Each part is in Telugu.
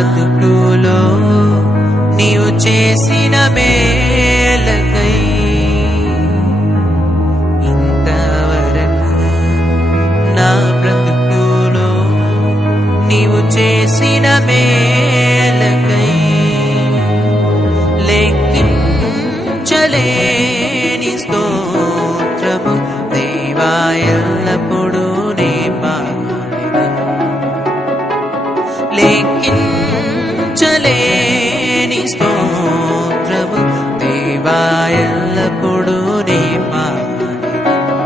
బ్రతుకులో నీవు చేసిన మేలకై ఇంతవరకు నా బ్రతుకులో నీవు చేసిన మేలకై లెక్కించలేని స్తోత్రము దేవా ఎల్లప్పుడూ నే పాడెదను. లెక్కించలేని స్తోత్రము దేవా ఎల్లప్పుడూ నే పాడెదను.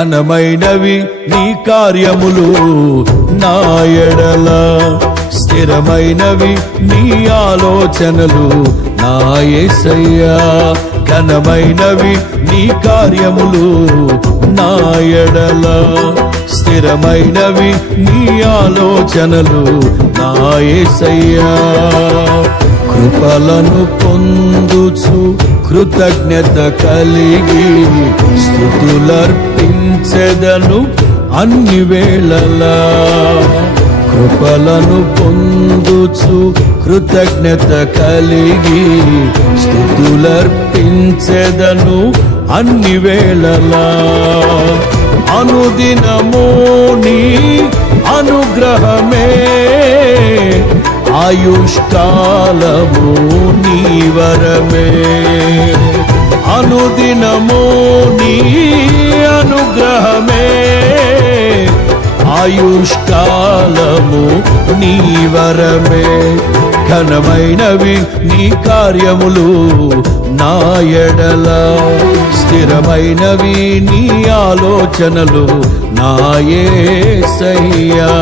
ఘనమైనవి నీ కార్యములు నా ఎడల, స్థిరమైనవి నీ ఆలోచనలు నా యేసయ్యా. ఘనమైనవి నీ కార్యములు నా ఎడల, స్థిరమైనవి నీ ఆలోచనలు నా యేసయ్యా. కృపలను పొందుచు కృతజ్ఞత కలిగి స్తుతులర్పించెదను అన్ని వేళలా. కృపలను పొందుచు కృతజ్ఞత కలిగి స్తుతులర్పించెదను అన్ని వేళలా. అనుదినము నీ అనుగ్రహమే, ఆయుష్కాలము నీ వరమే. అనుదినము నీ అనుగ్రహమే, ఆయుష్కాలము నీ వరమే. ఘనమైనవి నీ కార్యములు నా ఎడల, స్థిరమైనవి నీ ఆలోచనలు నా యేసయ్యా.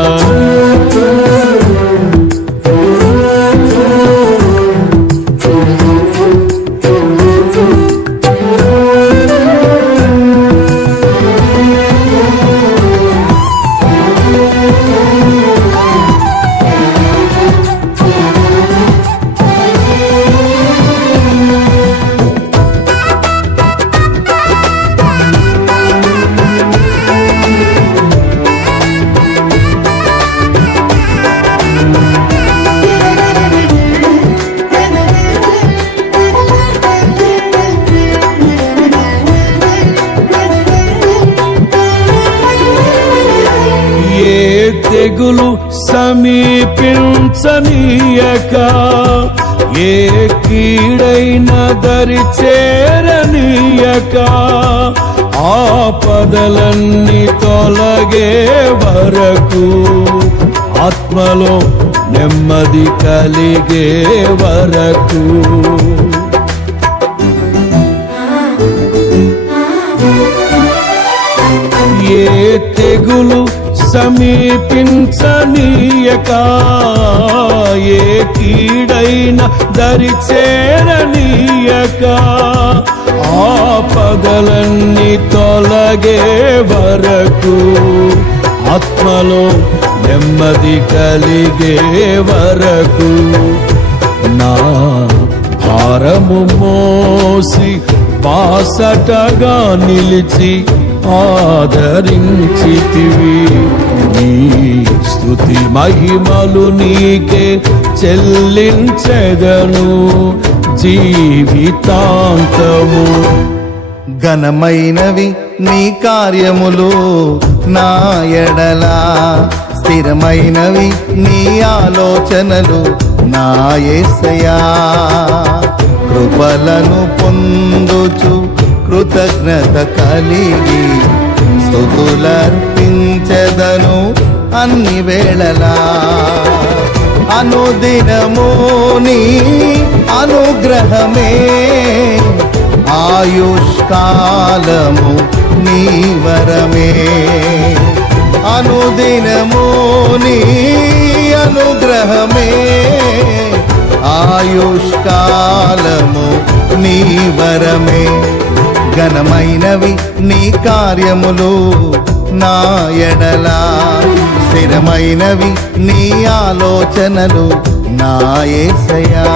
తెగులు సమీపించనీయక, ఏ కీడైన దరి చేరనీయక, ఆపదలన్నీ తొలగే వరకు, ఆత్మలో నెమ్మది కలిగే వరకు. ఏ తెగులు సమీపించనీయక, ఏ కీడైన దరి చేరనీయక, ఆపదలన్నీ తొలగే వరకు, ఆత్మలో నెమ్మది కలిగే వరకు. నా భారము మోసి బాసటగా నిలిచి ఆదరించితివి. నీ స్తుతి మహిమలు నీకే చెల్లించెదను జీవితాంతము. ఘనమైనవి నీ కార్యములు నా ఎడల, స్థిరమైనవి నీ ఆలోచనలు నా యేసయ్యా. కృపలను పొందుచు కృతజ్ఞత కలిగి స్తుతులర్పించెదను అన్ని వేళలా. అనుదినము నీ అనుగ్రహమే, ఆయుష్కాలము నీ వరమే. అనుదినము నీ అనుగ్రహమే, ఆయుష్కాలము నీ వరమే. ఘనమైనవి నీ కార్యములు నా ఎడల, స్థిరమైనవి నీ ఆలోచనలు నా యేసయ్యా.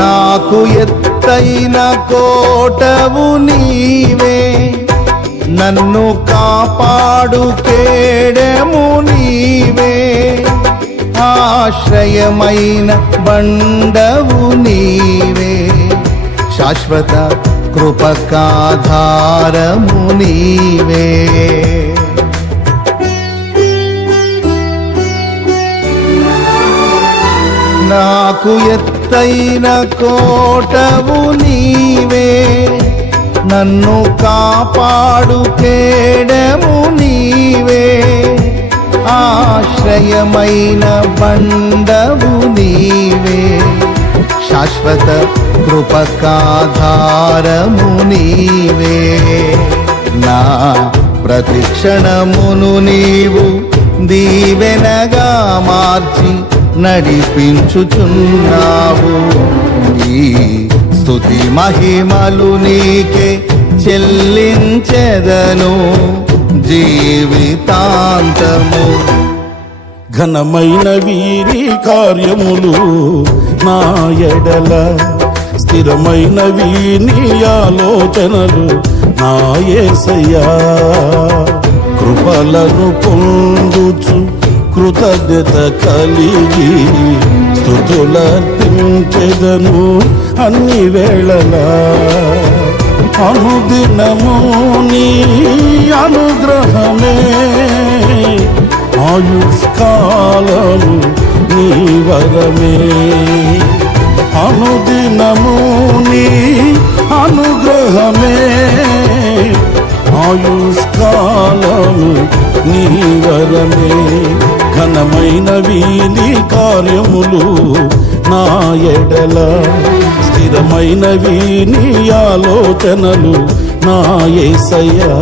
నాకు ఎత్తైన కోటవు నీవే, నన్ను కాపాడు కేడెము నీవే, ఆశ్రయమైన బండవు నీవే, శాశ్వత కృపకాధారము నీవే. నాకు ఎత్తైన కోటవు నీవే, నన్ను కాపాడు కేడెము నీవే, ఆశ్రయమైన బండవు నీవే, శాశ్వత కృపకాధారము నీవే. నా ప్రతిక్షణమును నీవు దీవెనగా మార్చి నడిపించుచున్నావు. ఈ స్తుతి మహిమలు నీకే చెల్లించెదను జీవితాంతము. ఘనమైన వీరి కార్యములు నా ఎడల, స్థిరమైన వీని ఆలోచనలు నా యేసయ్యా. కృపలను పొందుచు కృతజ్ఞత కలిగి స్తుతులర్పించెదను అన్ని వేళలా. అనుదినము నీ అనుగ్రహమే, ఆయుష్కాలము నీ వరమే. అనుదినము నీ అనుగ్రహమే, ఆయుష్కాలము నీ వరమే. ఘనమైనవి నీ కార్యములు నా ఎడల, స్థిరమైనవి నీ ఆలోచనలు నా యేసయ్యా.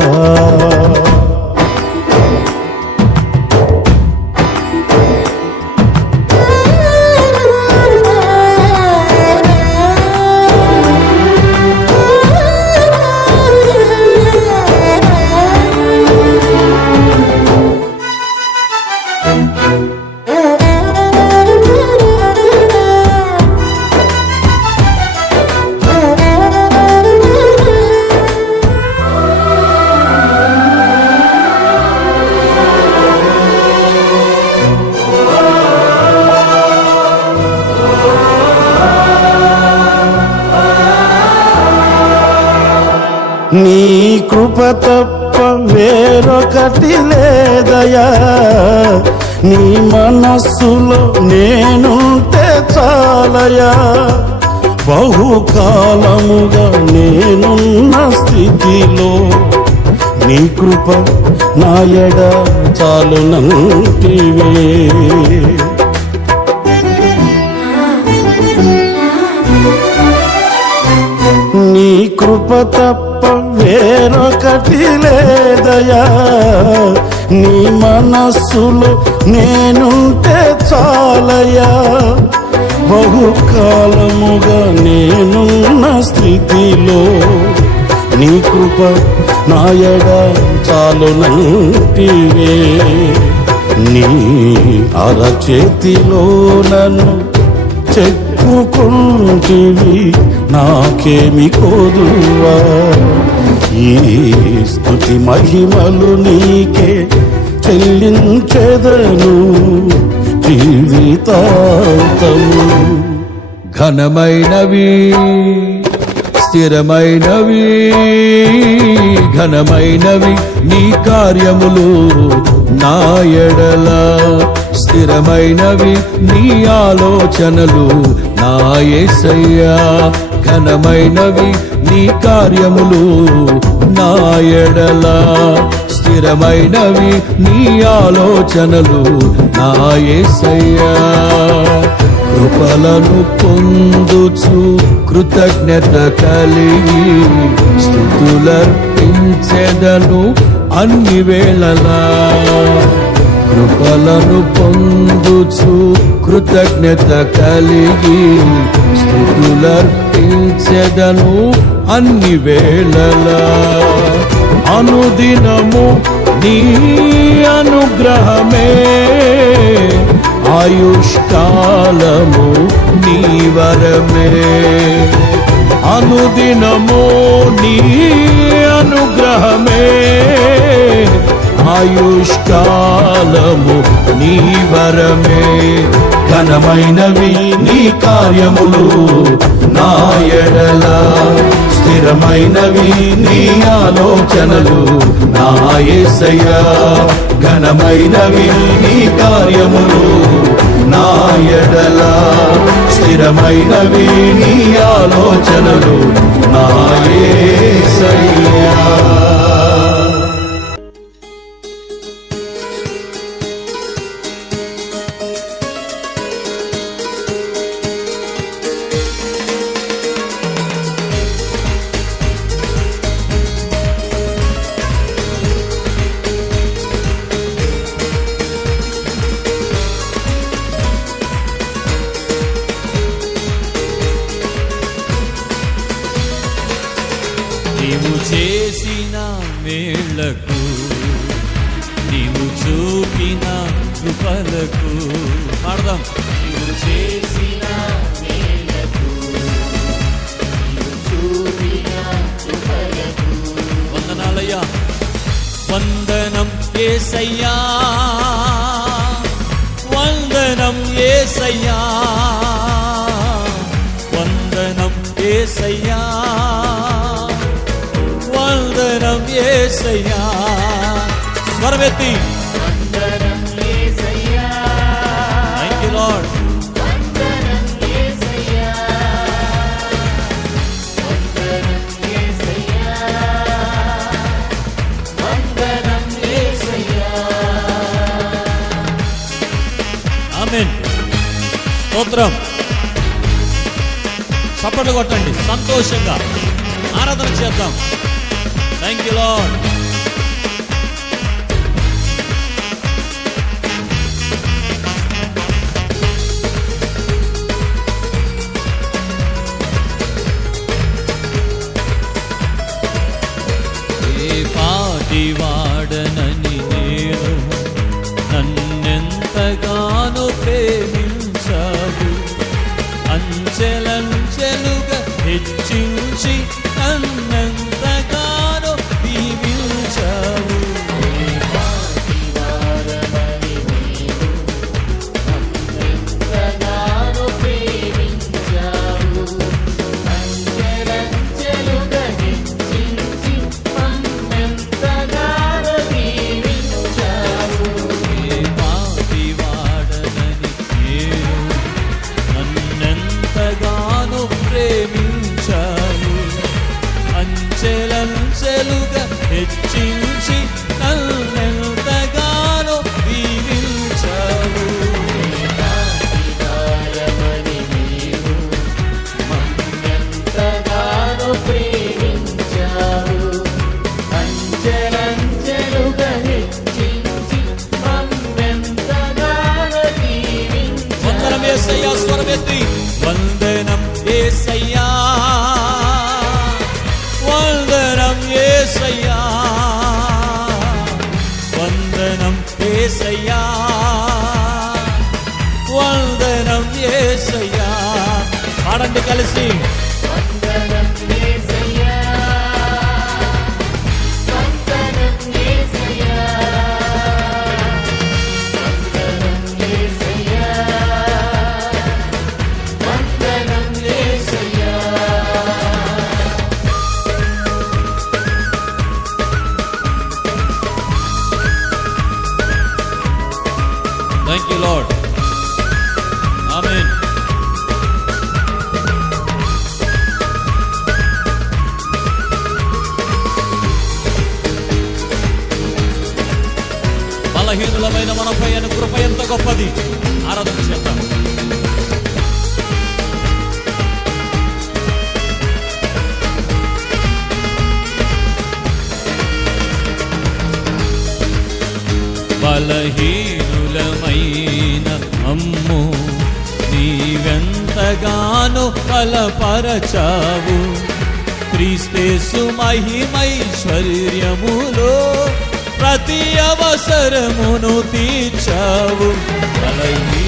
నీ కృప తప్ప వేరొకటి లేదయా, నీ మనస్సులో నేనుంటే చాలయా. బహుకాలముగా నేనున్న స్థితిలో నీ కృప నా ఎడ చాలునంటివే. నీ కృప తప్ప వేరొకటి లేదయా, నీ మనస్సులో నేనుంటే చాలయా. బహుకాలముగా నేనున్న స్థితిలో నీ కృప నా ఎడ చాలునంటివే. నీ అరచేతిలో నన్ను చెప్పుకుంటివి, నాకేమి కోదువా. ఈ స్తుతి మహిమలు నీకే చెల్లించెదను జీవితాంతము. ఘనమైనవి స్థిరమైనవి, ఘనమైనవి నీ కార్యములు నా ఎడల, స్థిరమైనవి నీ ఆలోచనలు నా యేసయ్యా. ఘనమైనవి నీ కార్యములు నా ఎడల, స్థిరమైనవి నీ ఆలోచనలు నా యేసయ్యా. కృపలను పొందుచు కృతజ్ఞత కలిగి స్తుతులర్పించెదను అన్ని వేళలా. కృపలను పొందుచు కృతజ్ఞత కలిగి స్తుతులర్పించెదను అన్ని వేళలా. అనుదినము నీ అనుగ్రహమే, ఆయుష్కాలము నీ వరమే. అనుదినము నీ అనుగ్రహమే, ఆయుష్కాలము నీ వరమే. ఘనమైనవి నీ కార్యములు నా ఎడల, స్థిరమైనవి నీ ఆలోచనలు నా యేసయ్యా. ఘనమైనవి నీ కార్యములు నా ఎడల, స్థిరమైనవి నీ ఆలోచనలు నా యేసయ్యా. నీవు చేసిన మేళ్లకు, నీవు చూపిన కృపలకు పాడదాం. నీవు చేసిన మేళ్లకు, నీవు చూపిన కృపలకు వందనాలయ్యా. వందనం యేసయ్యా, వందనం యేసయ్యా, వందనం యేసయ్యా, వందనం యేసయ్యా. స్వరమెత్తి వందనం యేసయ్యా. Thank you lord. వందనం యేసయ్యా, వందనం యేసయ్యా, వందనం యేసయ్యా. ఆమేన్. స్తోత్రం. చప్పట్లు కొట్టండి, సంతోషంగా ఆరాధన చేద్దాం. Thank you lord. ఏ పాటి వాడనని నేను, నన్నెంతగానో ప్రేమించావు. అంచెలంచెలుగా హెచ్చించి నన్నెంతగానో దీవించావు. నన్నెంతగానో ప్రేమించావు. అంచెలంచెలుగా హెచ్చించి నన్నెంతగానో దీవించావు. ఏ పాటి వాడనని నేను, నన్నెంతగానో ప్రేమించావు. అంచెలంచెలుగా హెచ్చించి నన్నెంతగానో దీవించావు. నన్నెంతగానో ప్రేమించావు. అంచెలంచెలుగా హెచ్చించి నన్నెంతగానో దీవించావు. వందనం యేసయ్యా. స్వరమెత్తి వందనం యేసయ్యా, వందనం యేసయ్యా, వందనం యేసయ్యా, వందనం యేసయ్యా. పాడండి కలిసి. వందనం యేసయ్యా, వందనం యేసయ్యా, వందనం యేసయ్యా, వందనం యేసయ్యా. Thank you, Lord. Amen. బలహీనులమైన మనపై ఆయన కృప ఎంత గొప్పది. ఆరాధన చేద్దాం. బలహీనులమైన అమ్ము నీవెంతగానో బలపరచావు. క్రీస్తేసు మహిమైశ్వర్యములో ప్రతి అవసరమును తీర్చావు. బలహీనులమైన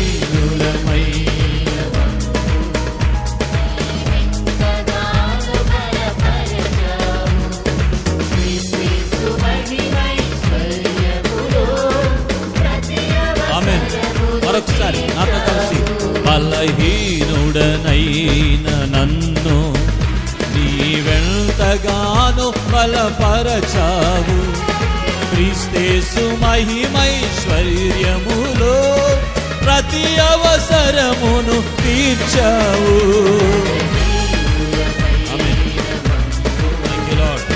దాసుడనైన నన్ను నీవెంతగానో బలపరచావు. క్రీస్తేసు మహిమైశ్వర్యములో ప్రతి అవసరమును తీర్చావు. ఆమేన్. Thank you Lord.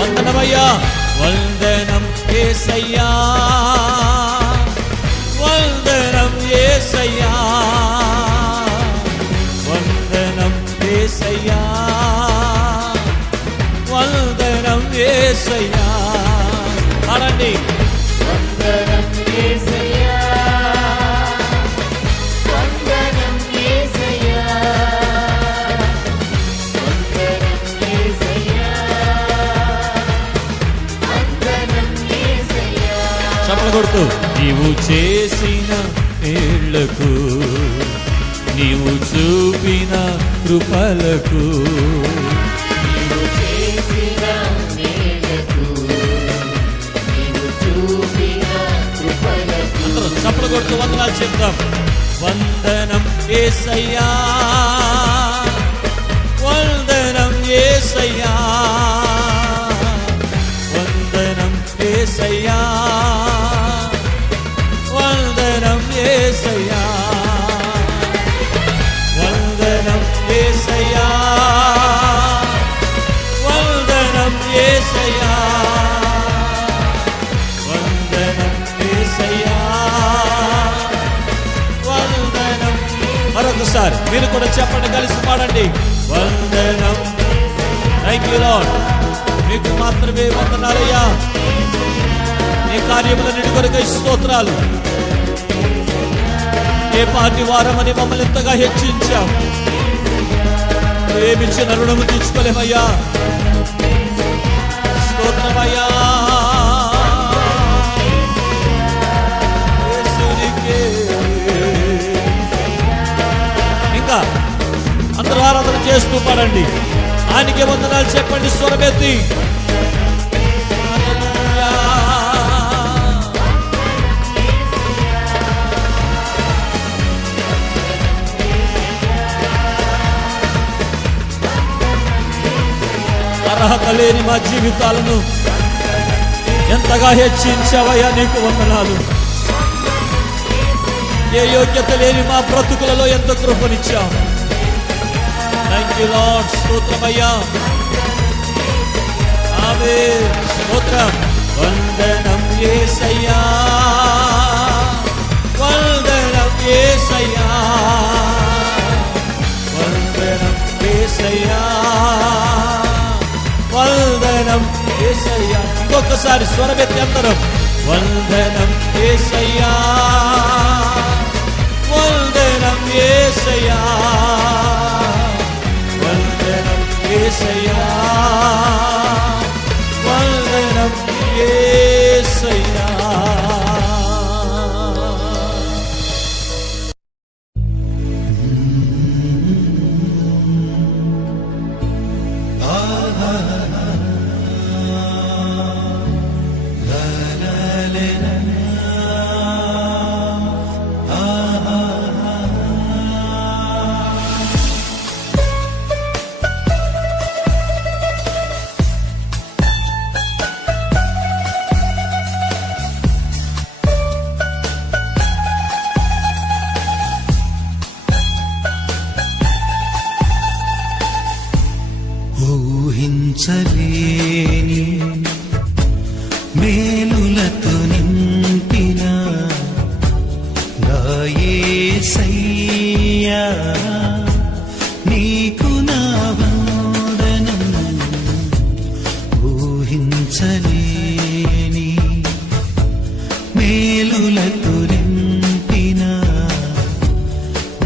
వందనమయ్యా, వందనం యేసయ్యా, వందనం యేసయ్యా, వందనం యేసయ్యా, వందనం యేసయ్యా. పాడండి. వందనం యేసయ్యా, వందనం యేసయ్యా, వందనం యేసయ్యా, వందనం యేసయ్యా. చప్పట్లు కొడుతూ నీవు చేసిన మేళ్లకు, నీవు చూపిన కృపలకు, నీవు చేసిన మేలుకు, నీవు చూపిన కృపలకు. అందరూ చప్పట్లు కొడుతూ వందనాలు చెప్తాం. వందనం యేసయ్యా, వందనం యేసయ్యా, వందనం యేసయ్యా, వందనం యేసయ్యా, వందనం యేసయ్యా, వందనం యేసయ్యా, వందనం యేసయ్యా, వందనం. మరొకసారి మీరు కూడా చెప్పండి, కలిసి పాడండి. వందనం. Thank you lord. మీకు మాత్రమే వందనాలయ్యా. నీ కార్యములన్నిటి కొరకై స్తోత్రాలు. ఏ పాటి వారమని మమ్మల్ని ఎంతగా హెచ్చించాం. ఏమిచ్చిన రుణము తీర్చుకోలేమయ్యా. స్తోత్రమయ్యా. యేసునికే. ఇంకా అందరూ ఆరాధన చేస్తూ పాడండి. ఆయనకే వందనాలు చెప్పండి స్వరమెత్తి. అర్హత లేని మా జీవితాలను ఎంతగా హెచ్చించావయ్యా, నీకు వందనాలు. ఏ యోగ్యత లేని మా బ్రతుకులలో ఎంత కృపనిచ్చావు. Thank you lord. స్తోత్రమయ్యా. ఆమేన్. స్తోత్రం. వందనం యేసయ్యా, వందనం యేసయ్యా, వందనం యేసయ్యా, వందనం యేసయ్యా. ఇంకొకసారి స్వరమెత్తి అందరం. వందనం యేసయ్యా, వందనం యేసయ్యా, వందనం యేసయ్యా, వందనం యేసయ్యా. ఊహించలేని మేలులతో నింపిన నా యేసయ్యా, నీకు నా వందనం. ఊహించలేని మేలులతో నింపిన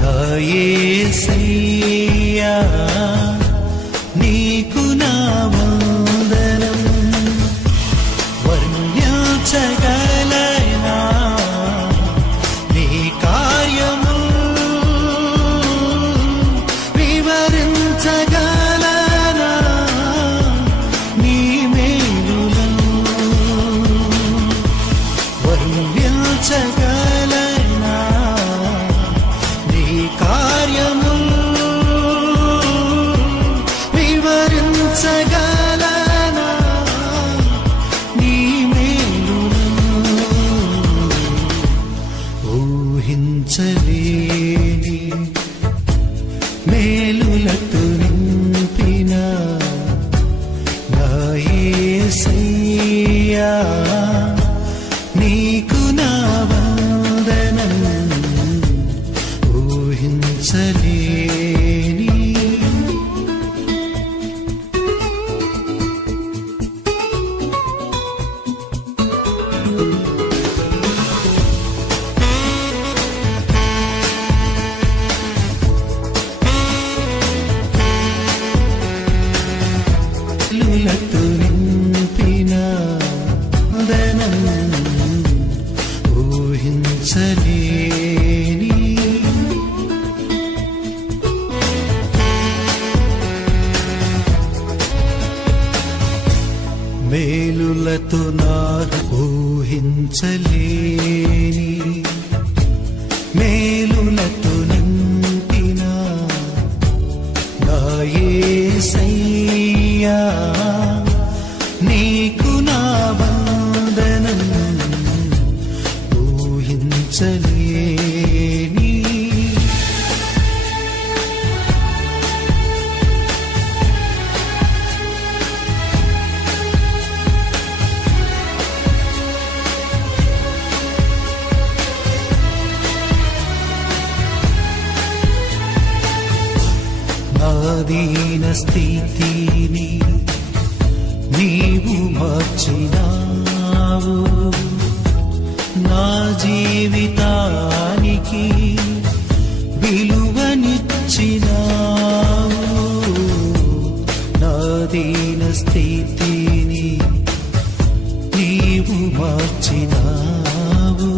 నా యేసయ్యా, నీకు నా వందనం. వర్ణించగలనా నీ కార్యము, వివరించగలనా ఆనందనం ఊహించలేని మేలులతో నా ఊహించలేని మేలులతో నింపిన నా యేసయ్యా నీకు నా వందనం ఊహించలేని దీన స్థితిని నీవు మార్చినావు నా జీవితానికి విలువనిచ్చినావు నా దీన స్థితిని నీవు మార్చినావు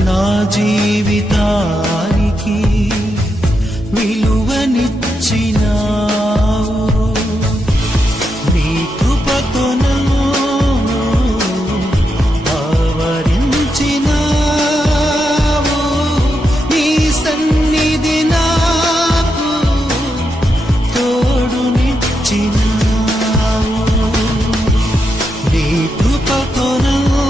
నా జీవితానికి విలువనిచ్చినావు నీ కృపతో నన్ను ఆవరించినావు నీ సన్నిధి నాకు తోడునిచ్చినావు నీ కృపతో నన్ను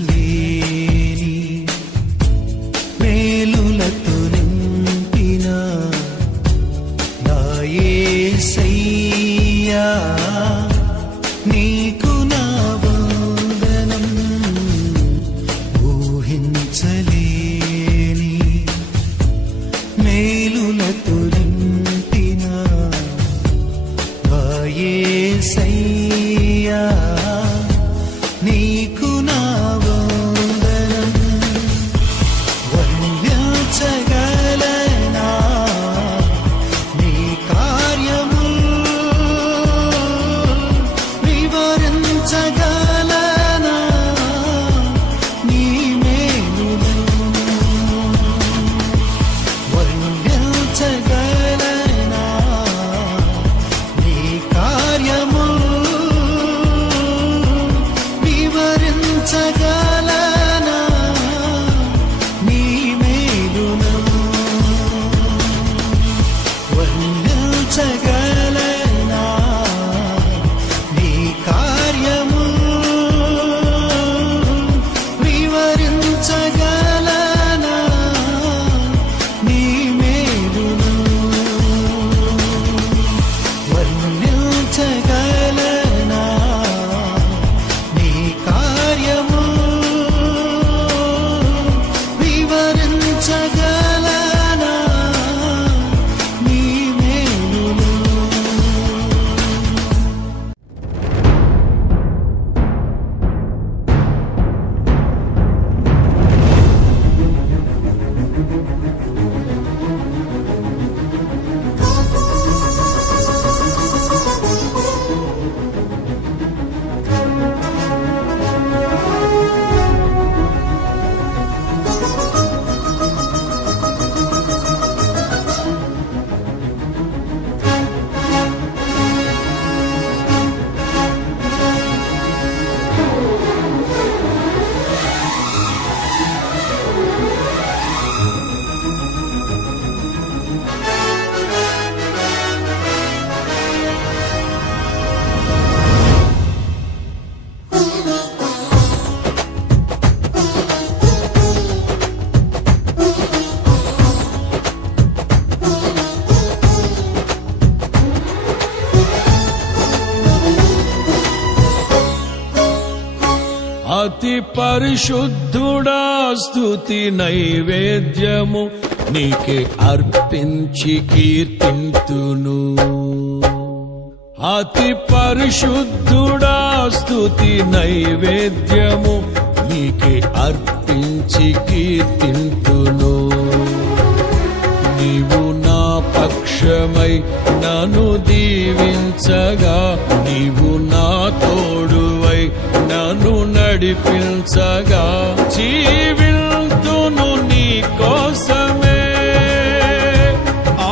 ఊహించలేని మేలులతో నింపిన నా యేసయ్యా నీకు నా వందనం ఊహించలేని మేలులతో నింపిన నా యేసయ్యా నీకు నా వందనం వర్ణించగలనా నీ కార్యములు వివరించగలనా నీ మేలులు వర్ణించగలనా నీ కార్యములు వివరించగలనా నీ మేలును వర్ణించగలనా నీ కార్యము వివరించగలనా నీ మేలును వర్ణించగలనా నీ కార్యము వివరించగలనా నీ మేలును అతి పరిశుద్ధుడా స్తుతి నైవేద్యము నీకే అర్పించి కీర్తింతును అతి పరిశుద్ధుడా స్తుతి నైవేద్యము నీకే అర్పించి కీర్తింతును. నీవు నా పక్షమై నన్ను దీవించగా, నీవు నా తోడువై నన్ను నడిపించగా, జీవింతును నీ కోసమే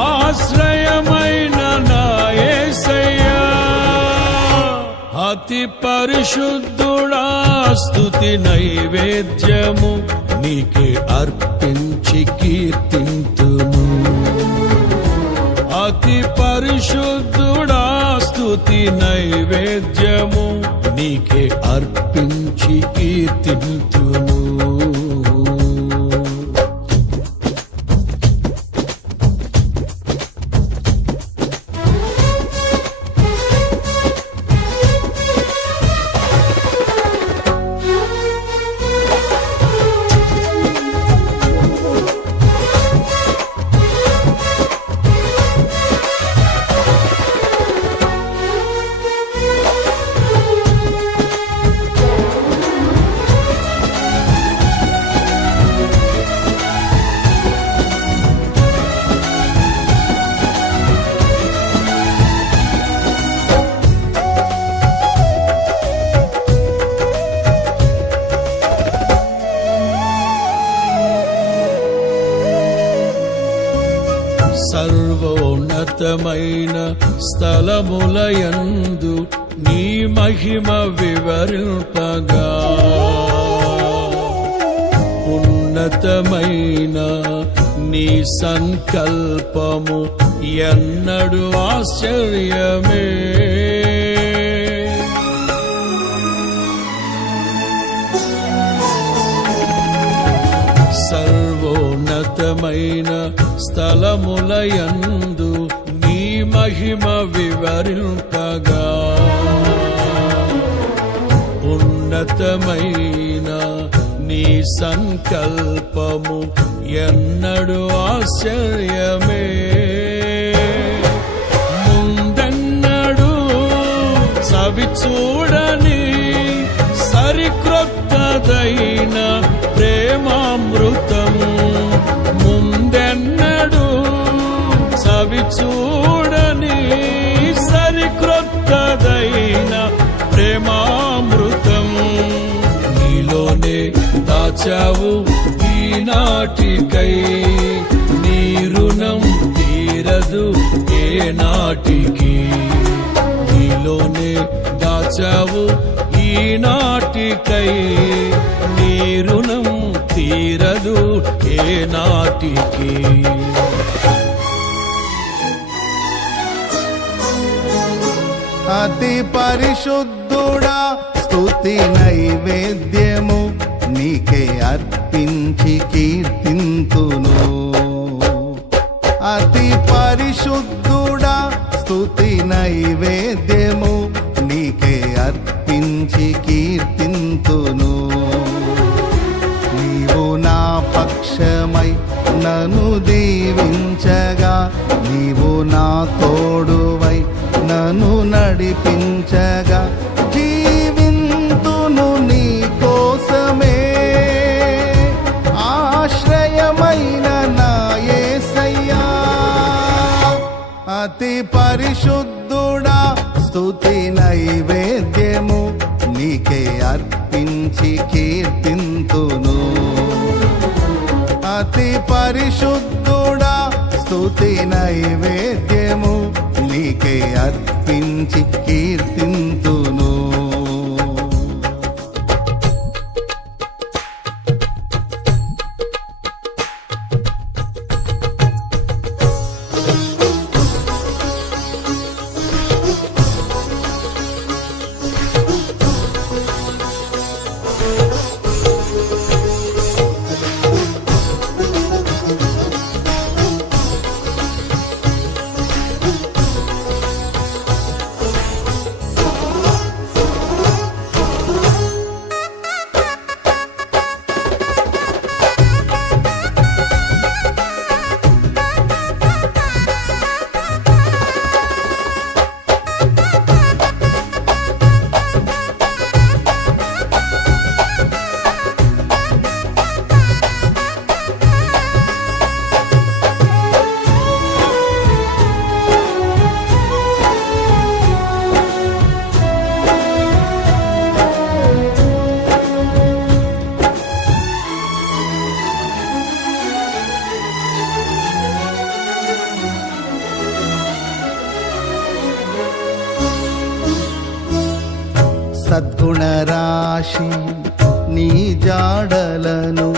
ఆశ్రయమైన నా యేసయ్యా. అతి పరిశుద్ధుడా స్తుతి నైవేద్యము నీకే అర్పించి కీర్తింతును. అతి పరిశుద్ధుడా స్తుతి నైవేద్యము నీకే అర్పించి కీర్తింతును. సర్వోన్నతమైన స్థలములయందు నీ మహిమ వివరింపగా, ఉన్నతమైన నీ సంకల్పము ఎన్నడు ఆశ్చర్యమే. సర్వోన్నతమైన స్థలములయందు నీ మహిమ వివరింపగా, ఉన్నతమైన నీ సంకల్పము ఎన్నడు ఆశ్చర్యమే. ముందెన్నడు సవి చూడని సరిక్రొత్తదైన ప్రేమామృతం, ముందెన్నడు సవి చూడని సరిక్రొత్తదైన ప్రేమామృతం నీలోనే దాచావు ఈనాటికై. నీ రుణం తీరదు ఏ నాటికి, నీలోనే దాచావు ఈనాటికై. నీ రుణం తీరదు ఏ నాటికి. అతి పరిశుద్ధుడా స్తుతి నైవేద్యము నీకే అర్పించి కీర్తింతును. అతి పరిశుద్ధుడా స్తుతి నైవేద్యము నీకే అర్పించి కీర్తింతును. నీవు నా పక్షమై నన్ను దీవించగా, నీవు నా తోడువై నన్ను నడిపించగా, జీవింతును నీ కోసమే ఆశ్రయమైన నా యేసయ్యా. అతి పరిశుద్ధుడా స్తుతి నైవేద్యము నీకే అర్పించి కీర్తింతును. అతి పరిశుద్ధుడా స్తుతి నైవేద్యము నీకే అర్పించి కీర్తింతును. రాశి నీ జాడలను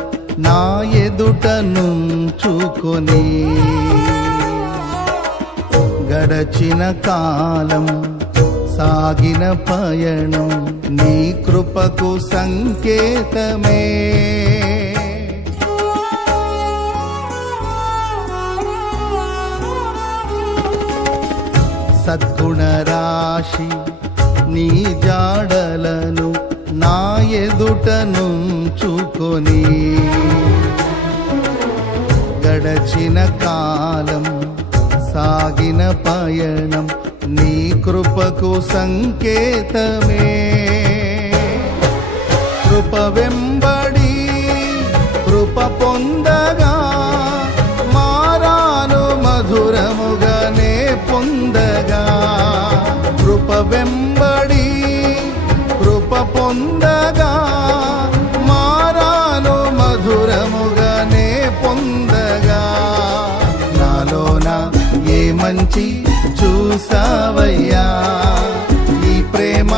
నా ఎదుట నుంచుకొని గడచిన కాలం సాగిన పయనం నీ కృపకు సంకేతమే. సద్గుణ రాశి నీ జాడలను నా ఎదుట నుంచుకొని గడచిన కాలం సాగిన పయనం నీ కృపకు సంకేతమే. కృప వెంబడి కృప పొందగా మారాను మధురముగానే పొందగా. కృప వెంబడి కృప పొందగా మారాను మధురముగానే పొందగా. నాలోన ఏ మంచి చూసావయ్యా, ఈ ప్రేమ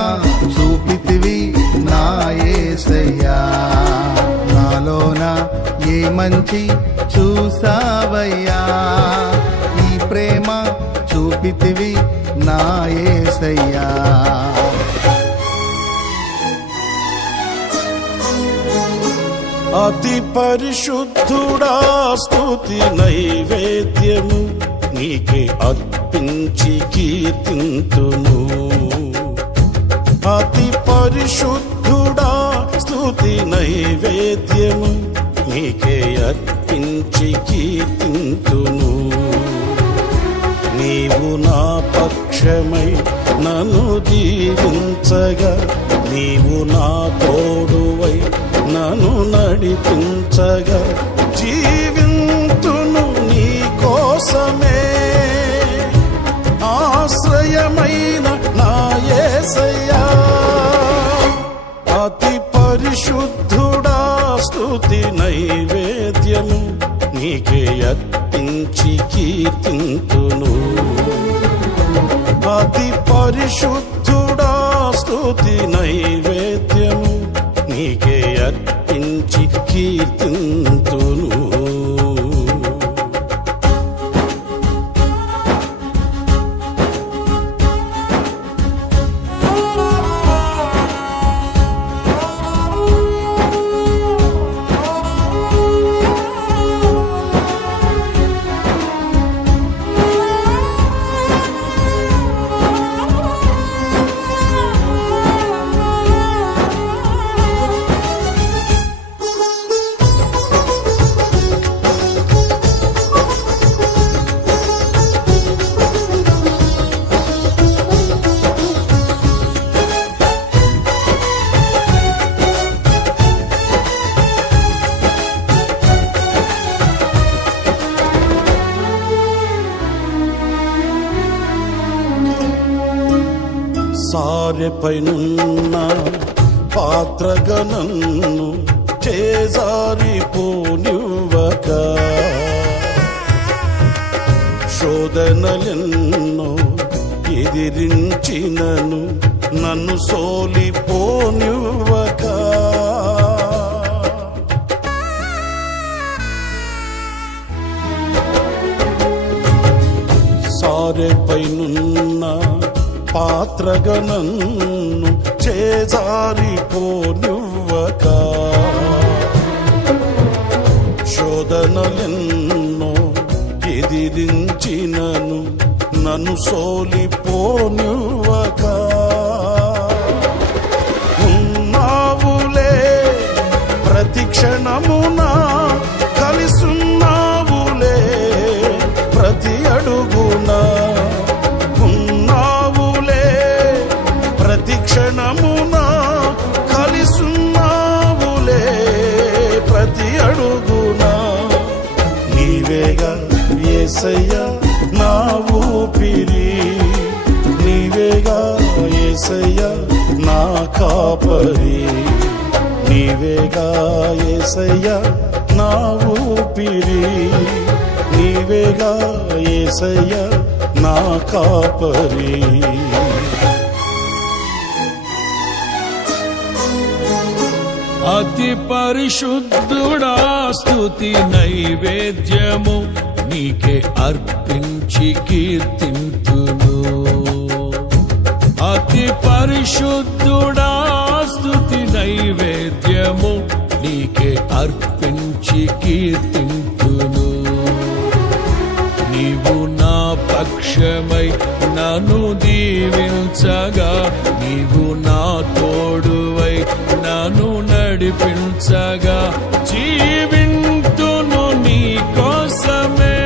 చూపితివి నా యేసయ్యా. నాలోన ఏ మంచి చూసావయ్యా, ఈ ప్రేమ చూపితివి నా యేసయ్యా. అతి పరిశుద్ధుడా స్తుతి నైవేద్యము నీకే అర్పించి కీర్తింతును. అతి పరిశుద్ధుడా స్తుతి నైవేద్యము నీకే అర్పించి కీర్తింతును. నీవు నా పక్షమై నన్ను దీవించగా, నీవు నా తోడువై నన్ను నడిపించగా, జీవింతును నీ కోసమే. ఆశ్రయమైన నా యేసయ్యా, అతి పరిశుద్ధుడా స్తుతి నైవేద్యము నీకే అర్పించి కీర్తింతును. అతి పరిశుద్ధుడా స్తుతి నైవేద్యము నీకే అర్పించి కీర్తింతును. సారెపైనున్న పాత్రగా నన్ను చేజారిపోనివ్వక, శోధనలెన్నో ఎదిరించినను నన్ను సోలిపోనివ్వక. సారెపైనున్న పాత్రగా నన్ను చేజారిపోనివ్వక, శోధనలెన్నో ఎదిరించినను నన్ను సోలిపోనివ్వక. ఉన్నావులే ప్రతి క్షణమున, కలిసున్నావులే ప్రతి అడుగునా. ప్రతి క్షణమున కలిసున్నావులే ప్రతి అడుగునా. నీవేగా యేసయ్యా నా ఊపిరి, నీవేగా యేసయ్యా నా కాపరి. నీవేగా యేసయ్యా నా ఊపిరి, నీవేగా యేసయ్యా నా కాపరి. అతి పరిశుద్ధుడా స్తుతి నైవేద్యము నీకే అర్పించి కీర్తింతును. అతి పరిశుద్ధుడా స్తుతి నైవేద్యము నీకే అర్పించి కీర్తింతును. నీవు నా పక్షమై నన్ను దీవించగా, నీవు నా తోడువై నన్ను నడిపించగా, జీవింతును నీ కోసమే.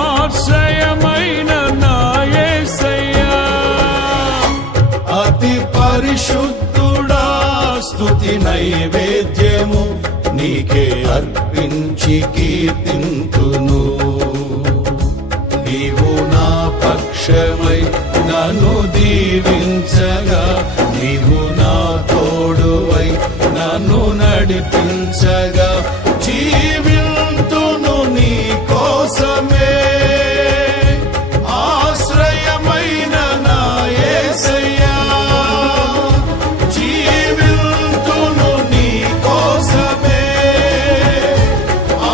ఆశ్రయమైన నా యేసయ్యా, అతి పరిశుద్ధుడా స్తుతి నైవేద్యము నీకే అర్పించి కీర్తింతును. నీవు నా పక్షమై నన్ను దీవించగా, నీవు నా తోడువై నన్ను నడిపించగా, జీవింతును నీ కోసమే. ఆశ్రయమైన నా యేసయ్యా, జీవింతును నీ కోసమే.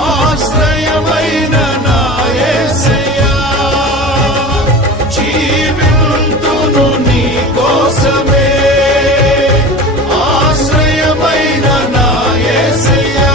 ఆశ్రయమైన నా యేసయ్యా, జీవింతును నీ కోసమే. ఆశ్రయమైన నా యేసయ్యా,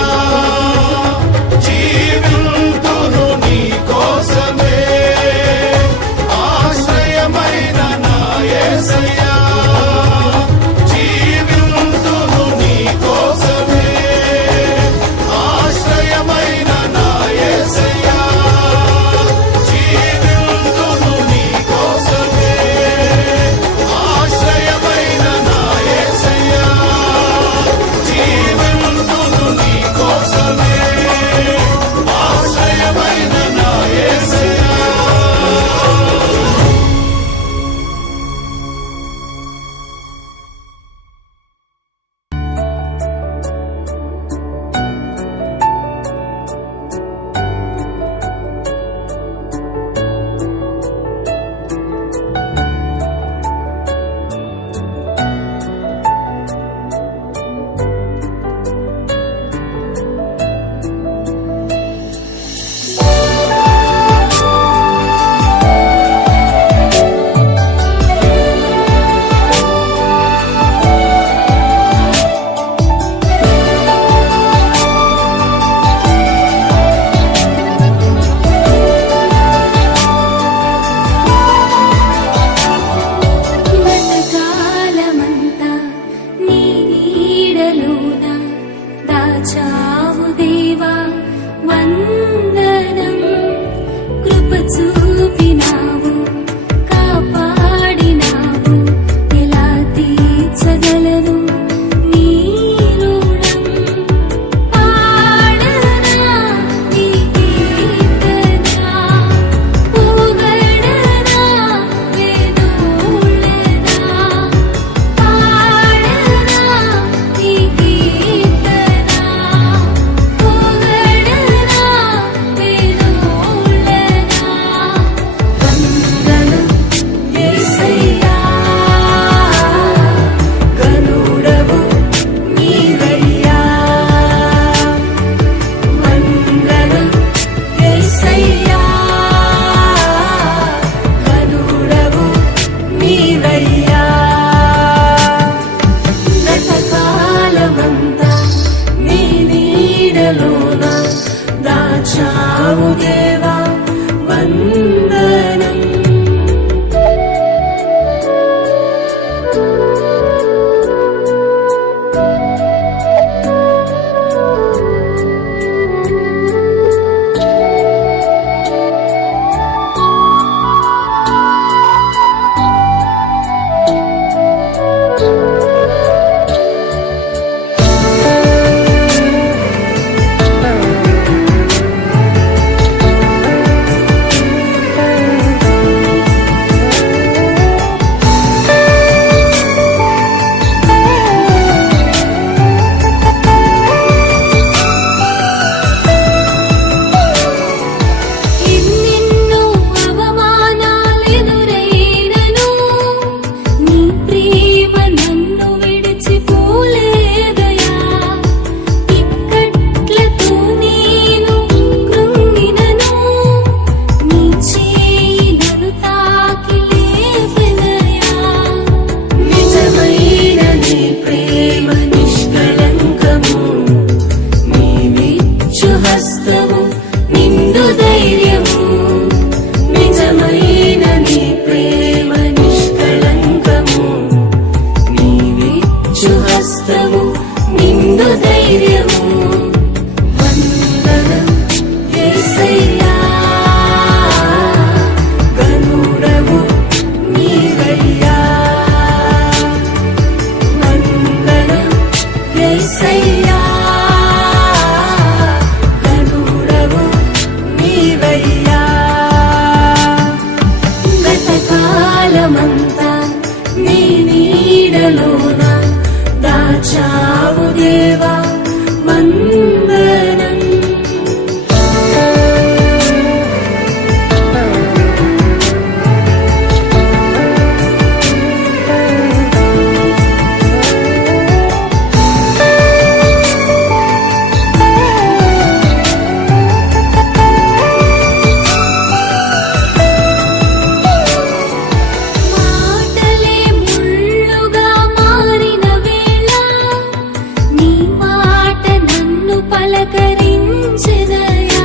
పలకరించెదయా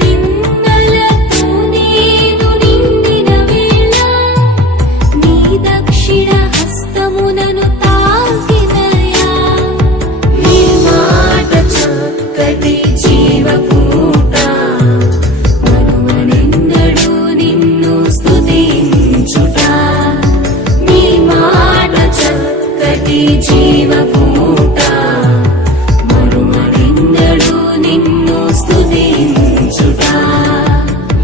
నిన్నలతో నేను నిండిన వేళ నీ దక్షిణ హస్తమునను తాకినయా నీ మాట చక్కటి జీవపూట మరువనెన్నడూ నిన్ను స్తుతించుట నీ మాట చక్కటి జీవపూట మరువనెన్నడూ నిన్ను స్తుతించుట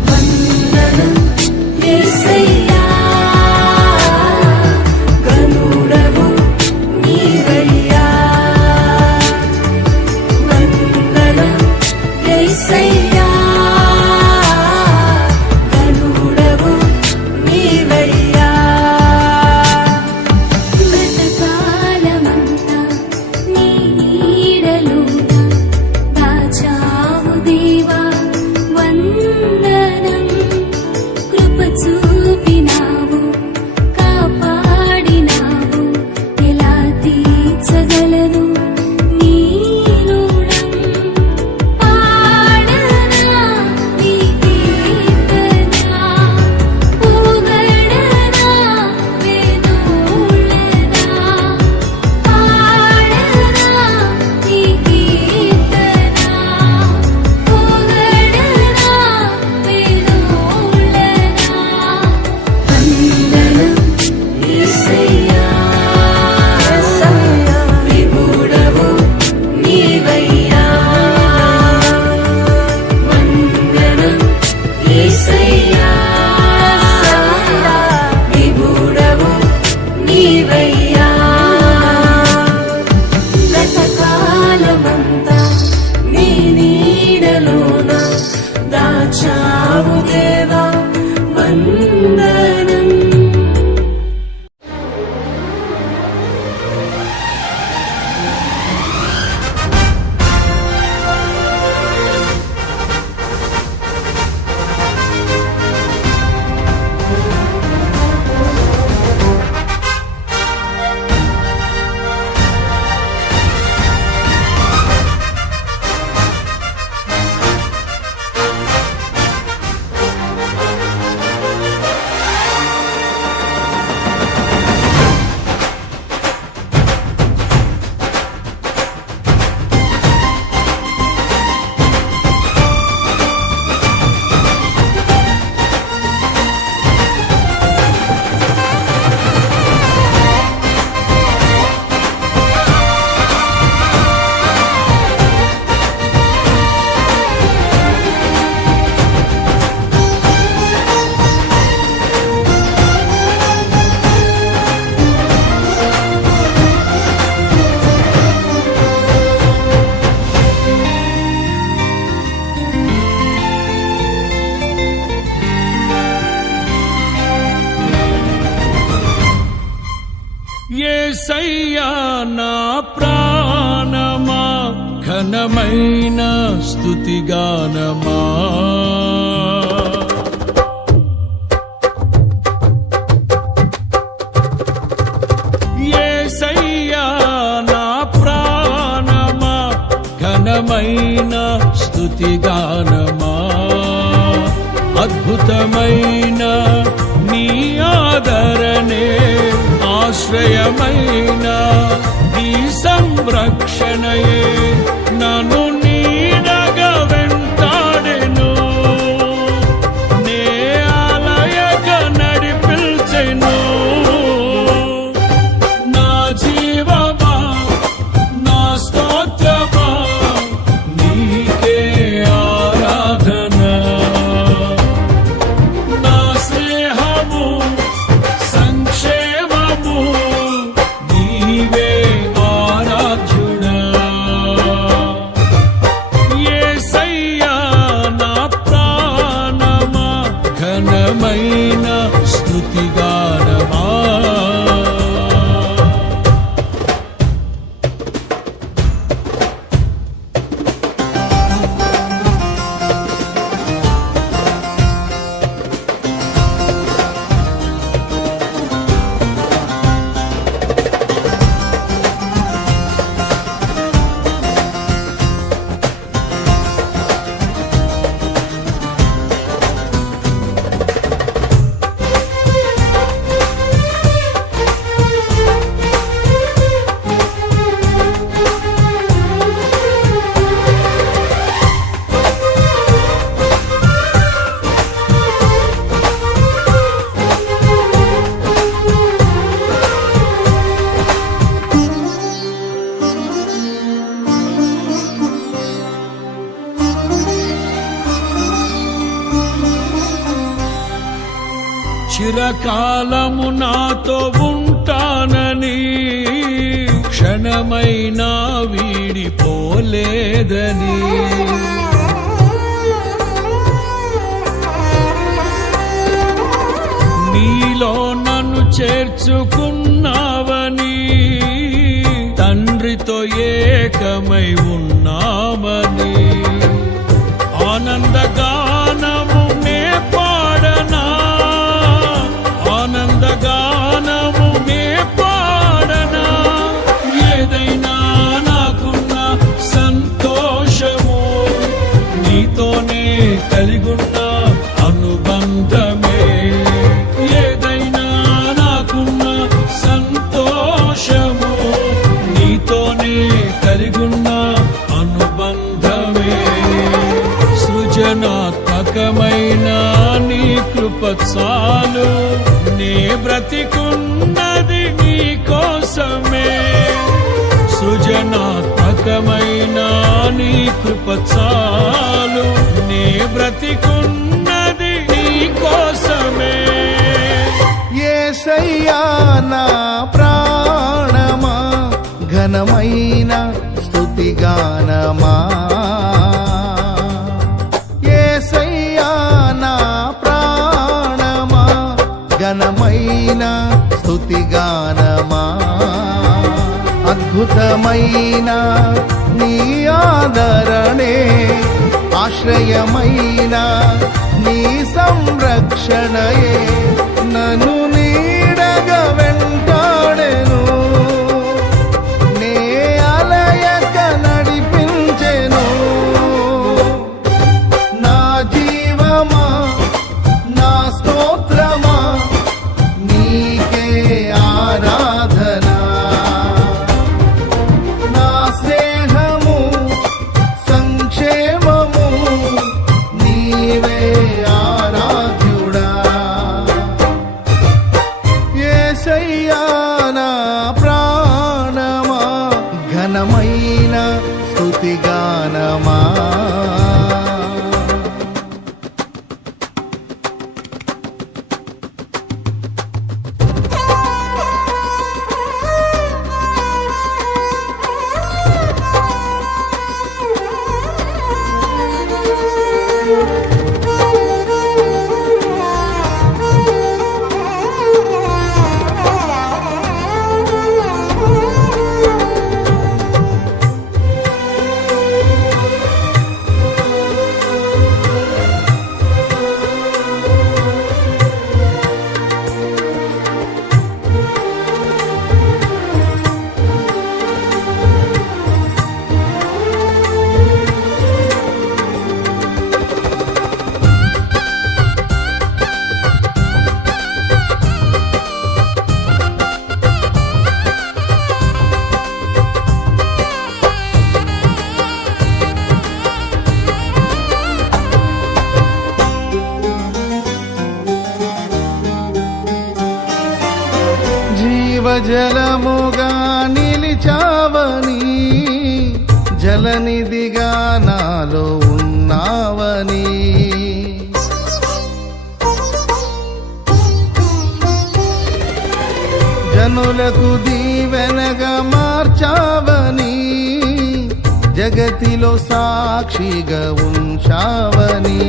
వందనం యేసయ్యా గనుడవు నీవయ్యా వందనం యేసయ్యా గనుడవు నీవయ్యా గతకాలమంతా నీ నీడలోన దాచావు దేవా వందనం కృప చూపినావు కాపాడినావు ఎలా తీర్చగలను నీ రుణం పాడనా నీ కీర్తన పొగడనా వేదోళ్ళనా పాడనా నీ కీర్తన పొగడనా వేదోళ్ళనా వందనం యేసయ్యా విభుడవు నీవయ్యా వందనం యేసయ్యా విభుడవు నీవయ్యా గతకాలమంతా నీ నీడలోన దాచావు దేవా వందనం యేసయ్యా నా ప్రాణమా ఘనమైన స్తుతిగానమా యేసయ్యా నా ప్రాణమా ఘనమైన స్తుతిగానమా అద్భుతమైన నీ ఆదరణే ఆశ్రయమైన నీ సంరక్షణయే నన్ను నీడగా వెంటాడెను నే ఆలయగా నడిపించెను నా జీవమా నా స్తోత్రమా నీకే ఆరాధన నా స్నేహము సంక్షేమము నీవే ఆరాధ్యుడా చిరకాలము నాతో ఉంటానని క్షణమైనా వీడిపోలేదని నీలో నన్ను చేర్చుకున్నావని తండ్రితో ఏకమై ఉన్నామని ఆనందగానము నే పాడనా ఆనందగానము నే పాడనా ఏదైనా నాకున్న సంతోషము నీతోనే కలిగున్న అనుబంధమే ఏదైనా నాకున్న సంతోషము నీతోనే కలిగున్న అనుబంధమే సృజనాత్మకమైన నీ కృప చాలు నే బ్రతికున్నది నీ కోసమే సృజనాత్మకమైన నీ కృప చాలు నే బ్రతికున్నది నీ కోసమే యేసయ్యా నా ప్రాణమా ఘనమైన స్తుతిగానమా యేసయ్యా నా ప్రాణమా ఘనమైన స్తుతిగానమా అద్భుతమైన నీ ఆదరణే ఆశ్రయమైన నీ సంరక్షణయే నన్ను నీడగా వెంటాడెను నే అలయక నడిపించెను నా జీవమా నా స్తోత్రమా నీకే ఆరాధన నా స్నేహము సంక్షేమము నీవే ఆరాధ్యుడా యేసయ్యా నా ప్రాణమా ఘనమైన స్తుతిగానమా జీవజలముగా నిలిచావని జలనిధిగా నాలో ఉన్నావని జనులకు దీవెనగా మార్చావని జగతిలో సాక్షిగా ఉంచావని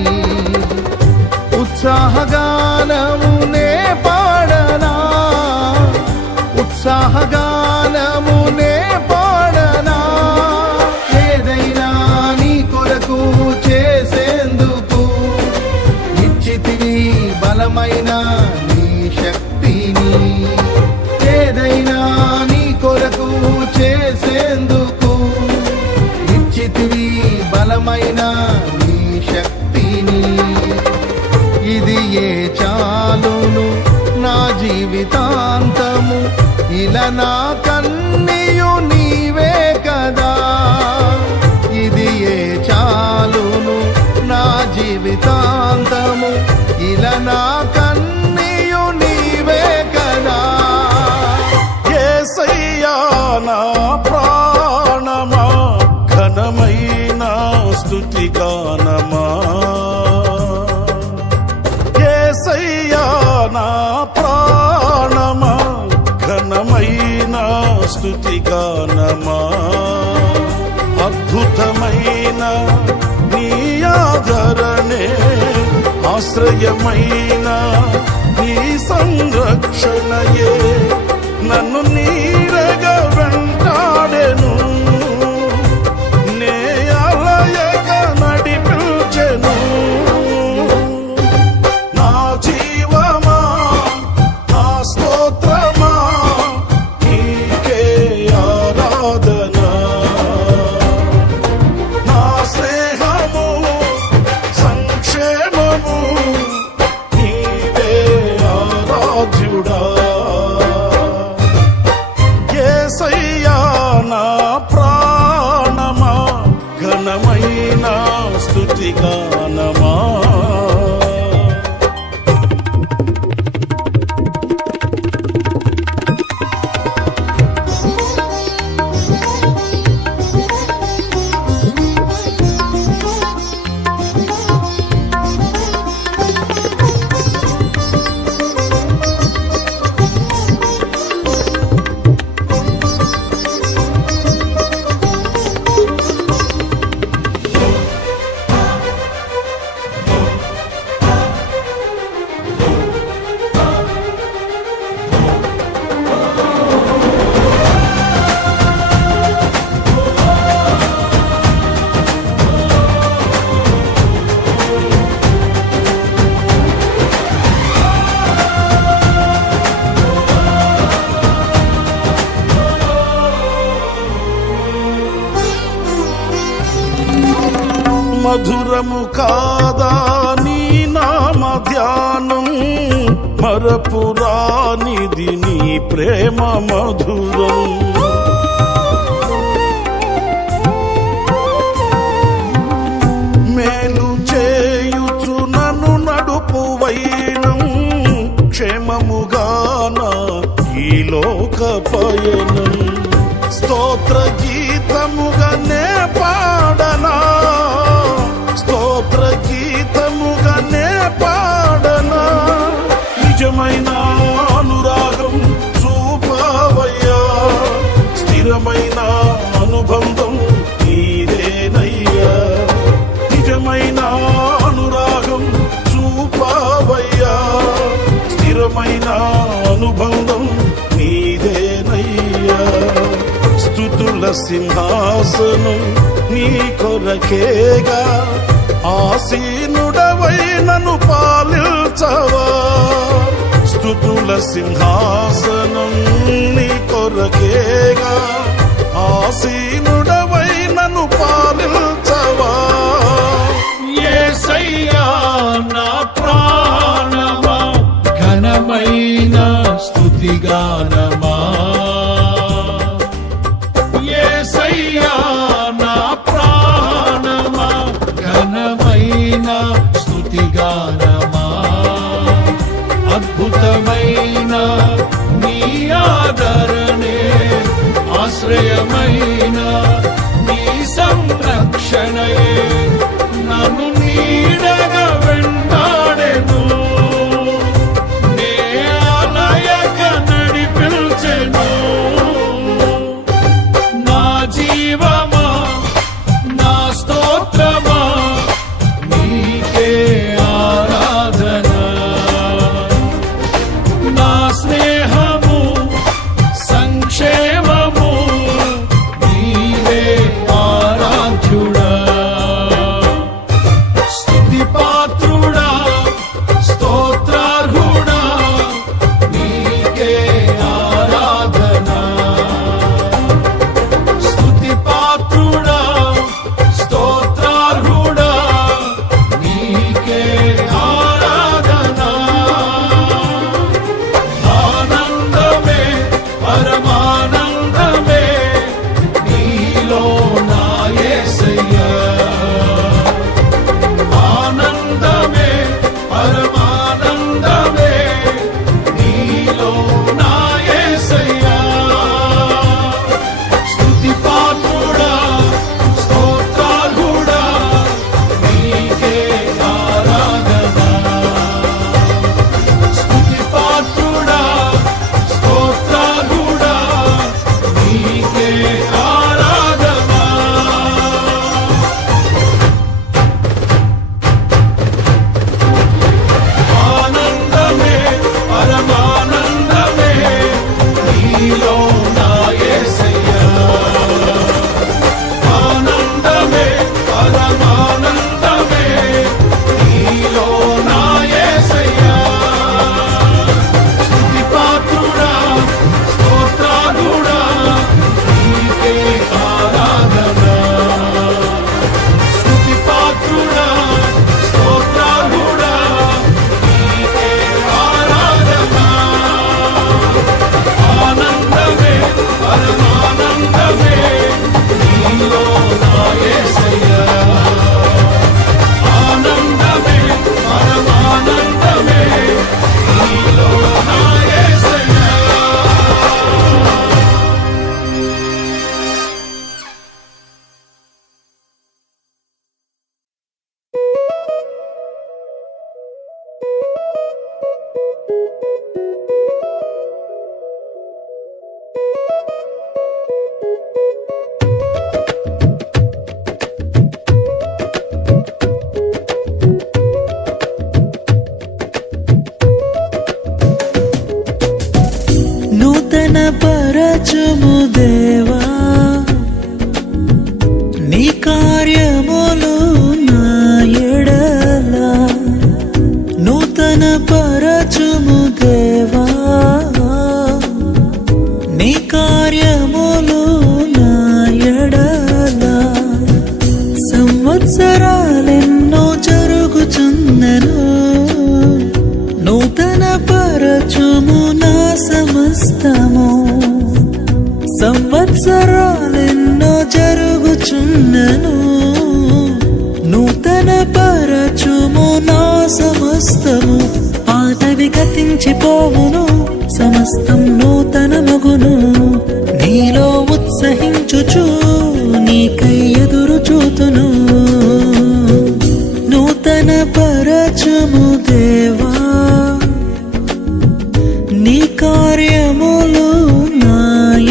ఉత్సాహగానమునే పాడనా ఉత్సాహగానమునే పాడనా ఏదైనా నీ కొరకు చేసేందుకు ఇచ్చితివి బలమైన నీ శక్తిని ఏదైనా నీ కొరకు చేసేందుకు ఇచ్చితివి బలమైన నీ శక్తిని ఇది ఏ చాలును నా జీవితాంతము ఇలా నా కన్నీయు నీవే కదా ఇది ఏ చాలును నా జీవితాంతము ఇలా నా కన్నీయు నీవే కదా యేసయ్యా నా ప్రాణమా ఘనమైన స్తుతిగానమా యేసయ్యా నా ప్రాణమా ఘనమైన స్తుతి గానమా అద్భుతమైన నీ ఆదరణే ఆశ్రయమైన నీ సంరక్షణయే నన్ను నీడగా వెంటాడెను నే అలయక నడిపించెను నా జీవమా నా స్తోత్రమా నీకే ఆరాధన నా స్నేహము సంక్షేమము నీవే ఆరాధ్యుడా యేసయ్యా నా ప్రాణమా ఘనమైన స్తుతి గానమా మధురము కాదా నీ నామ ధ్యానం మరపురానిది నీ ప్రేమ మధురం మేలు చేయుచు నన్ను నడుపు వైనం క్షేమముగాన ఈ లోక పయనం స్తోత్ర గీతముగానే పాడనా స్తోత్ర గీతముగానే పాడనా నిజమైన అనురాగం చూపవయ్యా స్థిరమైన అనుబంధం నీదేనయ్యా నిజమైన అనురాగం చూపవయ్యా స్థిరమైన అనుబంధం నీదేనయ్యా స్తుతుల సింహాసనం నీ కొరకేగా ఆసీనుడవై నన్ను పాలించవా స్తుతుల సింహాసనం నీ కొరకేగా ఆసీనుడవై నన్ను పాలించవా యేసయ్యా నా ప్రాణమా ఘనమైన స్తుతి గానమా యేసయ్యా నా ప్రాణమా ఘనమైన స్తుతి గానమా అద్భుతమైన నీ ఆదరణే ఆశ్రయమైన నీ సంరక్షణయే నన్ను నీడగా వెంటాడెను నే ఆలయక నడిపించెను నా జీవమా నా స్తోత్రమా నీకే ఆరాధన నా స్నేహము సంక్షేమము నీవే ఆరాధ్యుడా స్తుతి ఆరాధన స్తుతి పాత్రుడా స్తోత్రార్హుడా నీకే ఆరాధన ఆనందమే పరమానందమే నీలో నా యేసయ్యా ఆనందమే పరమానందమే నీలో నా యేసయ్యా నూతన పరచుము దేవా నీ కార్యములు నా ఎడల నూతన పరచుము దేవా నీ కార్యములు నా ఎడల సంవత్సరాలెన్నో జరుగుచున్నను నూతన పరచుము నా సమస్తము సంవత్సరాలెన్నో జరుగుచున్నను నూతన పరచుము నా సమస్తము పాతవి గతించిపోవును సమస్తం నూతనమగును నీలో ఉత్సహించుచు నీకై ఎదురు చూతును నూతన పరచుము దేవా నీ కార్యములు నా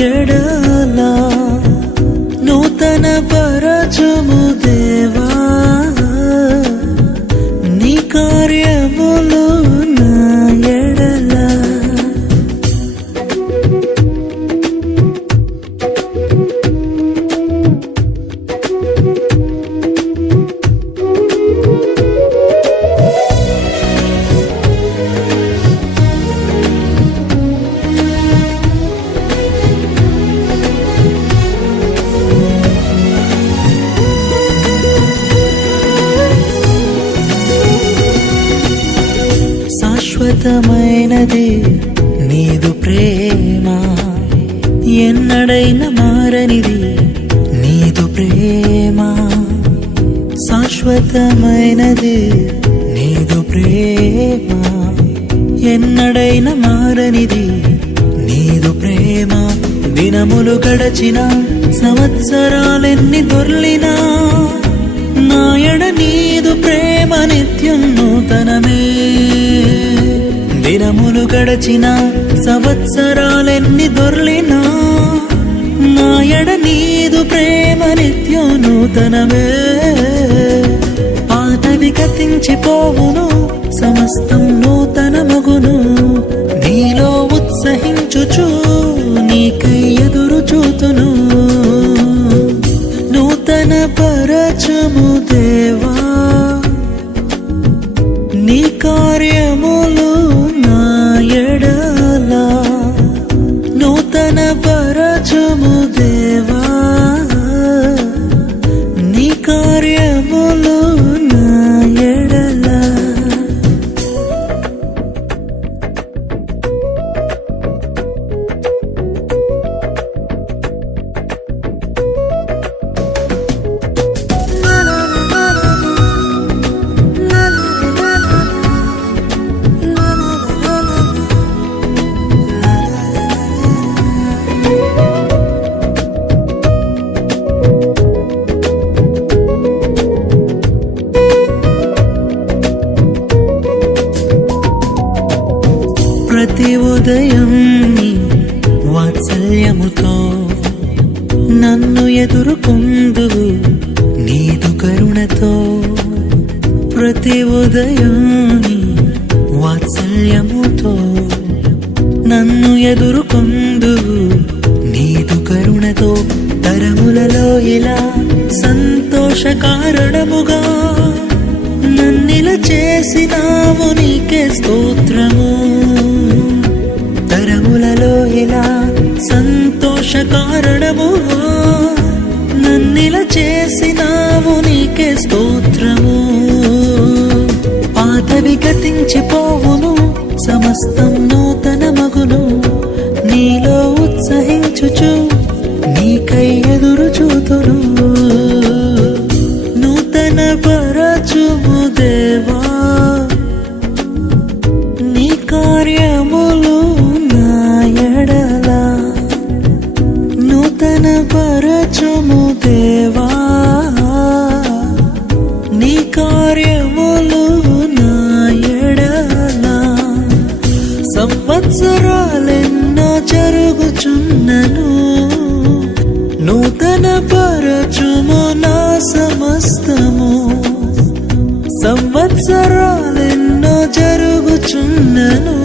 ఎడల నూతన పరచుము దేవా నీ కార్యములు నా ఎడల శాశ్వతమైనది నీదు ప్రేమ ఎన్నడైన మారనిది నీదు ప్రేమ శాశ్వతమైనది నీదు ప్రేమ ఎన్నడైన మారనిది నీదు ప్రేమ దినములు గడచిన సంవత్సరాలెన్ని దొర్లినా నాయడ నీదు ప్రేమ నిత్యం నూతనమే దినములు గడచిన సంవత్సరాలెన్ని దొర్లినా నాయడ నీదు ప్రేమ నిత్యం నూతనమే పాతవి గతించిపోవును సమస్తం నూతనమగును నీలో ఉత్సహించుచు నీకై ఎదురు చూతును నూతన పరచుము దేవా నీ కార్యములు నా ఎడల నూతన పరచుము దేవా నీ కార్యములు నా ఎడల ప్రతి ఉదయం నీ వాత్సల్యముతో నన్ను ఎదుర్కొందువు నీదు కరుణతో ప్రతి ఉదయం నీ వాత్సల్యముతో నన్ను ఎదుర్కొందువు నీదు కరుణతో తరములలో ఇలా సంతోష కారణముగా నన్నిల చేసినావు నీకే స్తోత్రము తరములలో ఇలా సంతోష కారణముగా నీకే స్తోత్రము. పాతవి గతించిపోవును, సమస్తం నూతన మగును. నీలో ఉత్సహించుచు నీకై ఎదురు చూతును. నూతన పరచుము దేవా నీ కార్యములు నా ఎడల. నూతన పరచుము దేవా నీ కార్యములు నా ఎడల. సంవత్సరాలెన్నో జరుగుచున్నను, నూతన పరచుము నా సమస్తము. సంవత్సరాలెన్నో జరుగుచున్నను,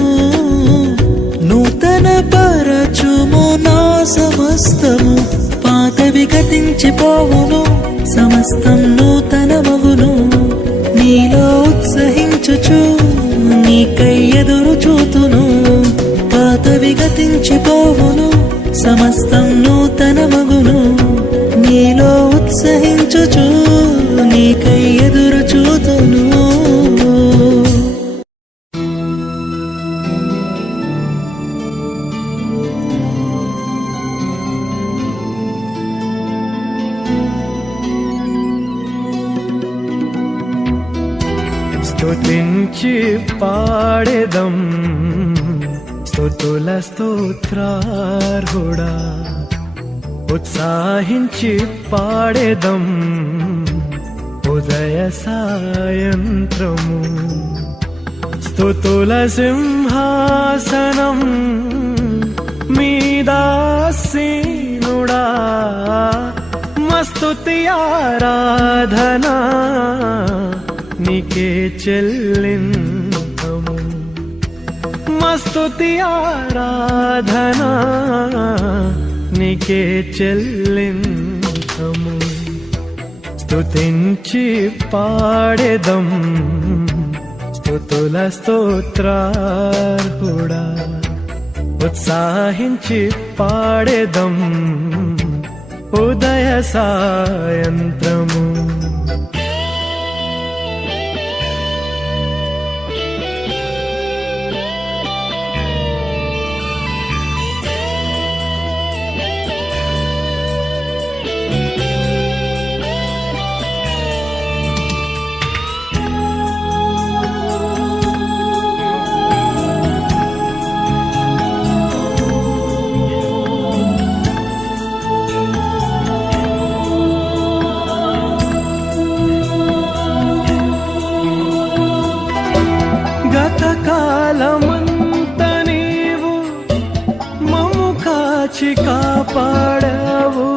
నూతన పరచుము నా సమస్తము. పాతవి గతించిపోవును, సమస్తం నూతన మగును. నీలో ఉత్సహించుచు నీకై ఎదురు చూతును. పాతవి గతించిపోవును, సమస్తం నూతన మగును. నీలో ఉత్సహించుచు నీకై ఎదురు చూతును. స్తుతించి పాడెదం స్తుతుల స్తోత్రార్హుడా. ఉత్సాహించి పాడెదం ఉదయ సాయంత్రము. స్తుతుల సింహాసనం మీదాసీనుడా. మస్తుతి ఆరాధనా నీకే చెల్లింతము. మస్తుతి ఆరాధనా నీకే చెల్లింతము. స్తుతించి పాడెదం స్తుతుల స్తోత్రార్హుడా. ఉత్సాహించి పాడెదం ఉదయ సాయంత్రము. గతకాలమంత నీవు మము కాచి కాపాడావు.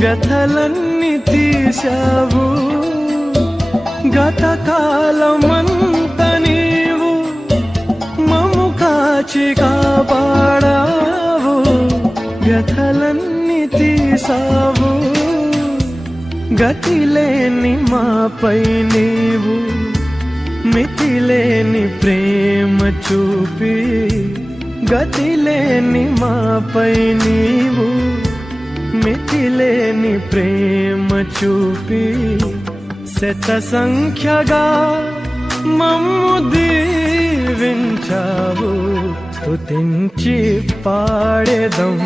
వ్యథలన్నీ తీశావు. గతకాలమంత నీవు మము కాచి కాపాడావు. వ్యథలన్నీ తీసావు. గతిలేని మాపై నీవు మితిలేని ప్రేమ చూపి. గతిలేని మాపై నీవు మితిలేని ప్రేమ చూపి. శత సంఖ్యగా మమ్ము దీవించావు. స్తుతించి పాడెదం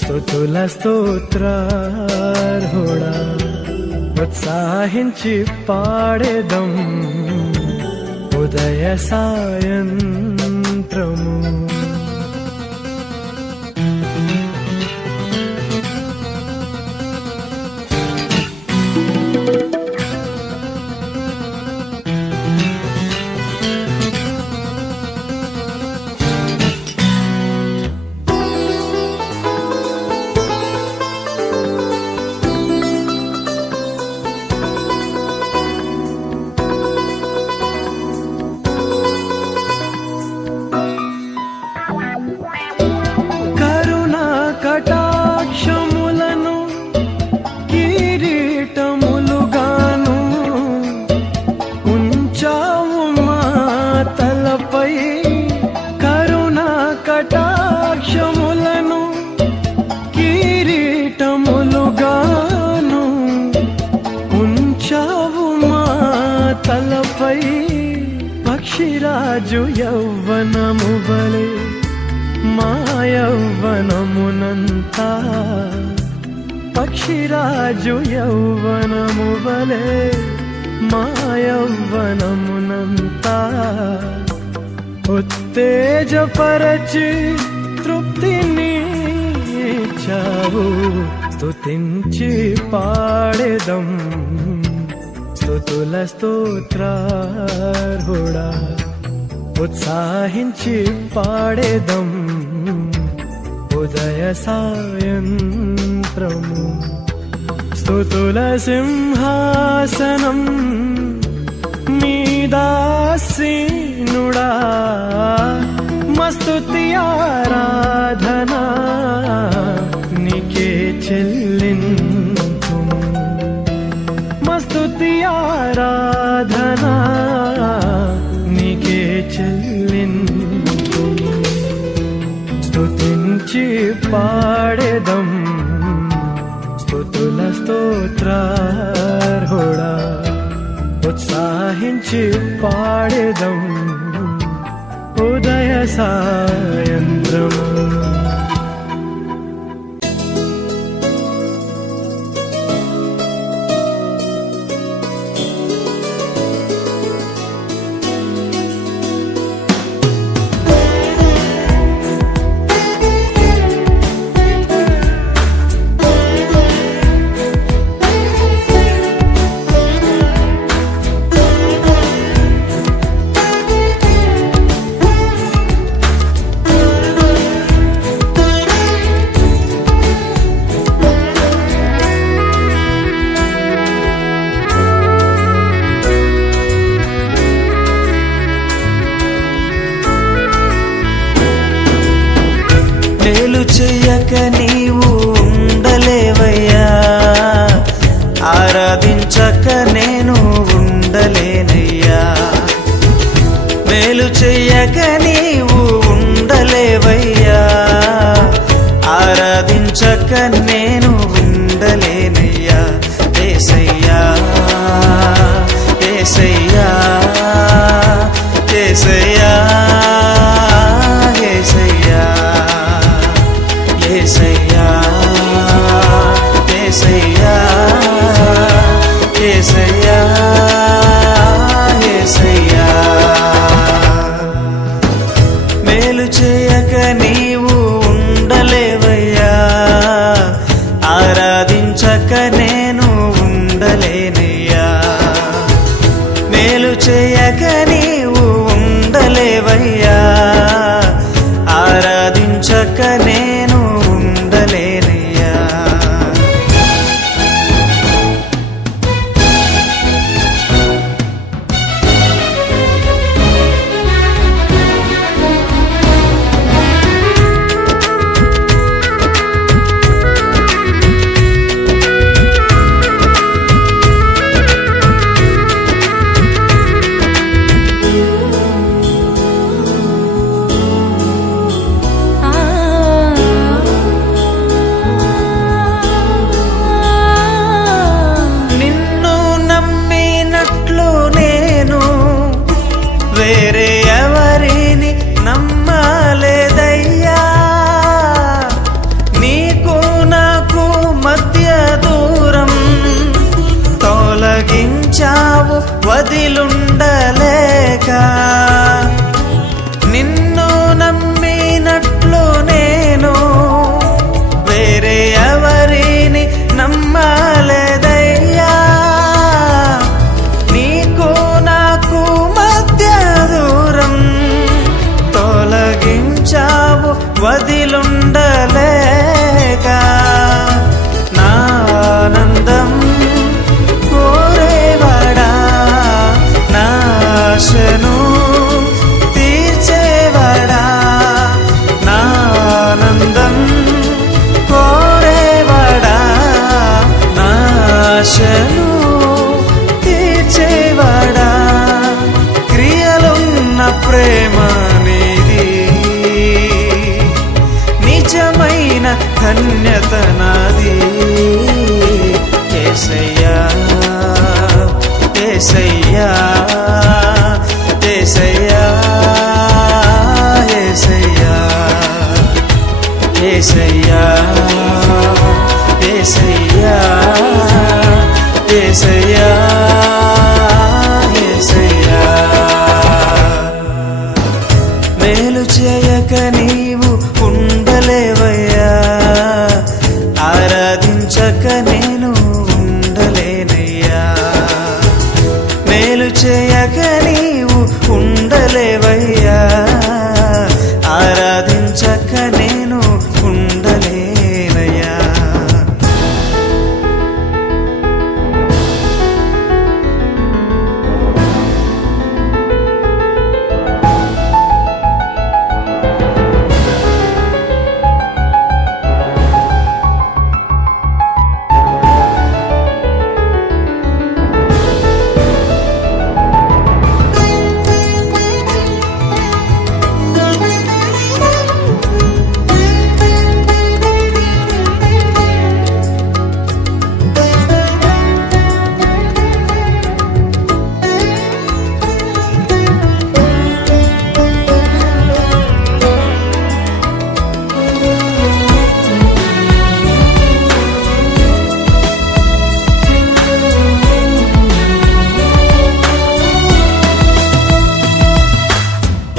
స్తుతుల స్తోత్రార్హుడా. ఉత్సాహించి పాడెదం ఉదయ సాయంత్రము. పక్షిరాజు యౌవనము వలె మా యౌవనమునంతా పక్షిరాజు యౌవనము వలె మా యౌవనమునంతా ఉత్తేజపరచి తృప్తిని ఇచ్చావు స్తుతించి పాడెదం స్తుతుల స్తోత్రార్హుడా ఉత్సాహించి పాడేదం ఉదయ సాయంత్రము స్తుతుల సింహాసనం మీదాసీనుడా మస్తుతి ఆరాధనా నీకే చెల్లింతుము మస్తుతి ఆరాధనా నీకే చెల్లింతుము స్తుతించి పాడెదం స్తుతుల స్తోత్రార్హుడా ఉత్సాహించి పాడెదం ఉదయ సాయంత్రము మేలు చెయ్యక నీవు ఉండలేవయ్యా ఆరాధించక నేను ఉండలేనయ్యా మేలు చెయ్యక నీవు ఉండలేవయ్యా ఆరాధించక నేను ఉండలేనయ్యా యేసయ్యా యేసయ్యా యేసయ్యా యేసయ్యా యేసయ్యా యేసయ్యా యేసయ్యా మేలు చేయక నీవు ఉండలేవయ్యా ఆరాధించక నేను ఉండలేనయ్యా మేలు చేయక నీవు ఉండలేవయ్యా ఆరాధించక నేను ఉండలేనయ్యా నిన్ను నమ్మినట్లు నేను వేరే ఎవరిని నమ్మలేదయ్యా నీకు నాకు మధ్య దూరం తొలగించావు వదిలుండలేక నిన్ను నమ్మినట్లు నేను వేరే ఎవరిని నమ్మలేదయ్యా నీకు నాకు మధ్య దూరం తొలగించావు వదిలుండలేక నా ఆనందం కోరేవాడా నా ఆశను తీర్చేవాడా నా ఆనందం కోరేవాడా నా ఆశను తీర్చేవాడా క్రియలున్న ప్రేమ నీది నిజమైన ధన్యత నాది యేసయ్యా యేసయ్యా యేసయ్యా ఆరాధించక నేను ఉండలేనయ్యా, మేలు చేయక నీవు ఉండలేవయ్యా, ఆరాధించక నేను ఉండలేనయ్యా.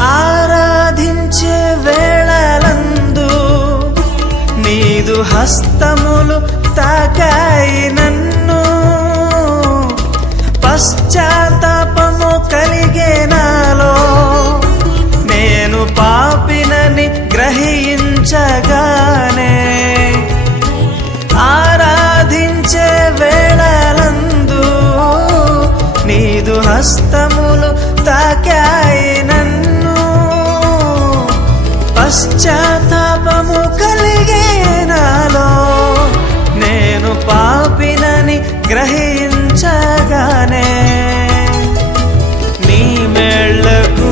ఆరాధించే వేళలందు నీదు హస్తములు తాకాయి నన్ను, పశ్చాత్తాపము కలిగే నాలో, నేను పాపినని గ్రహించగానే. ఆరాధించే వేళలందు నీదు హస్తములు తాకాయి నన్ను, పశ్చాత్తాపము కలిగే నాలో, నేను పాపినని గ్రహించగానే. నీ మేళ్లకు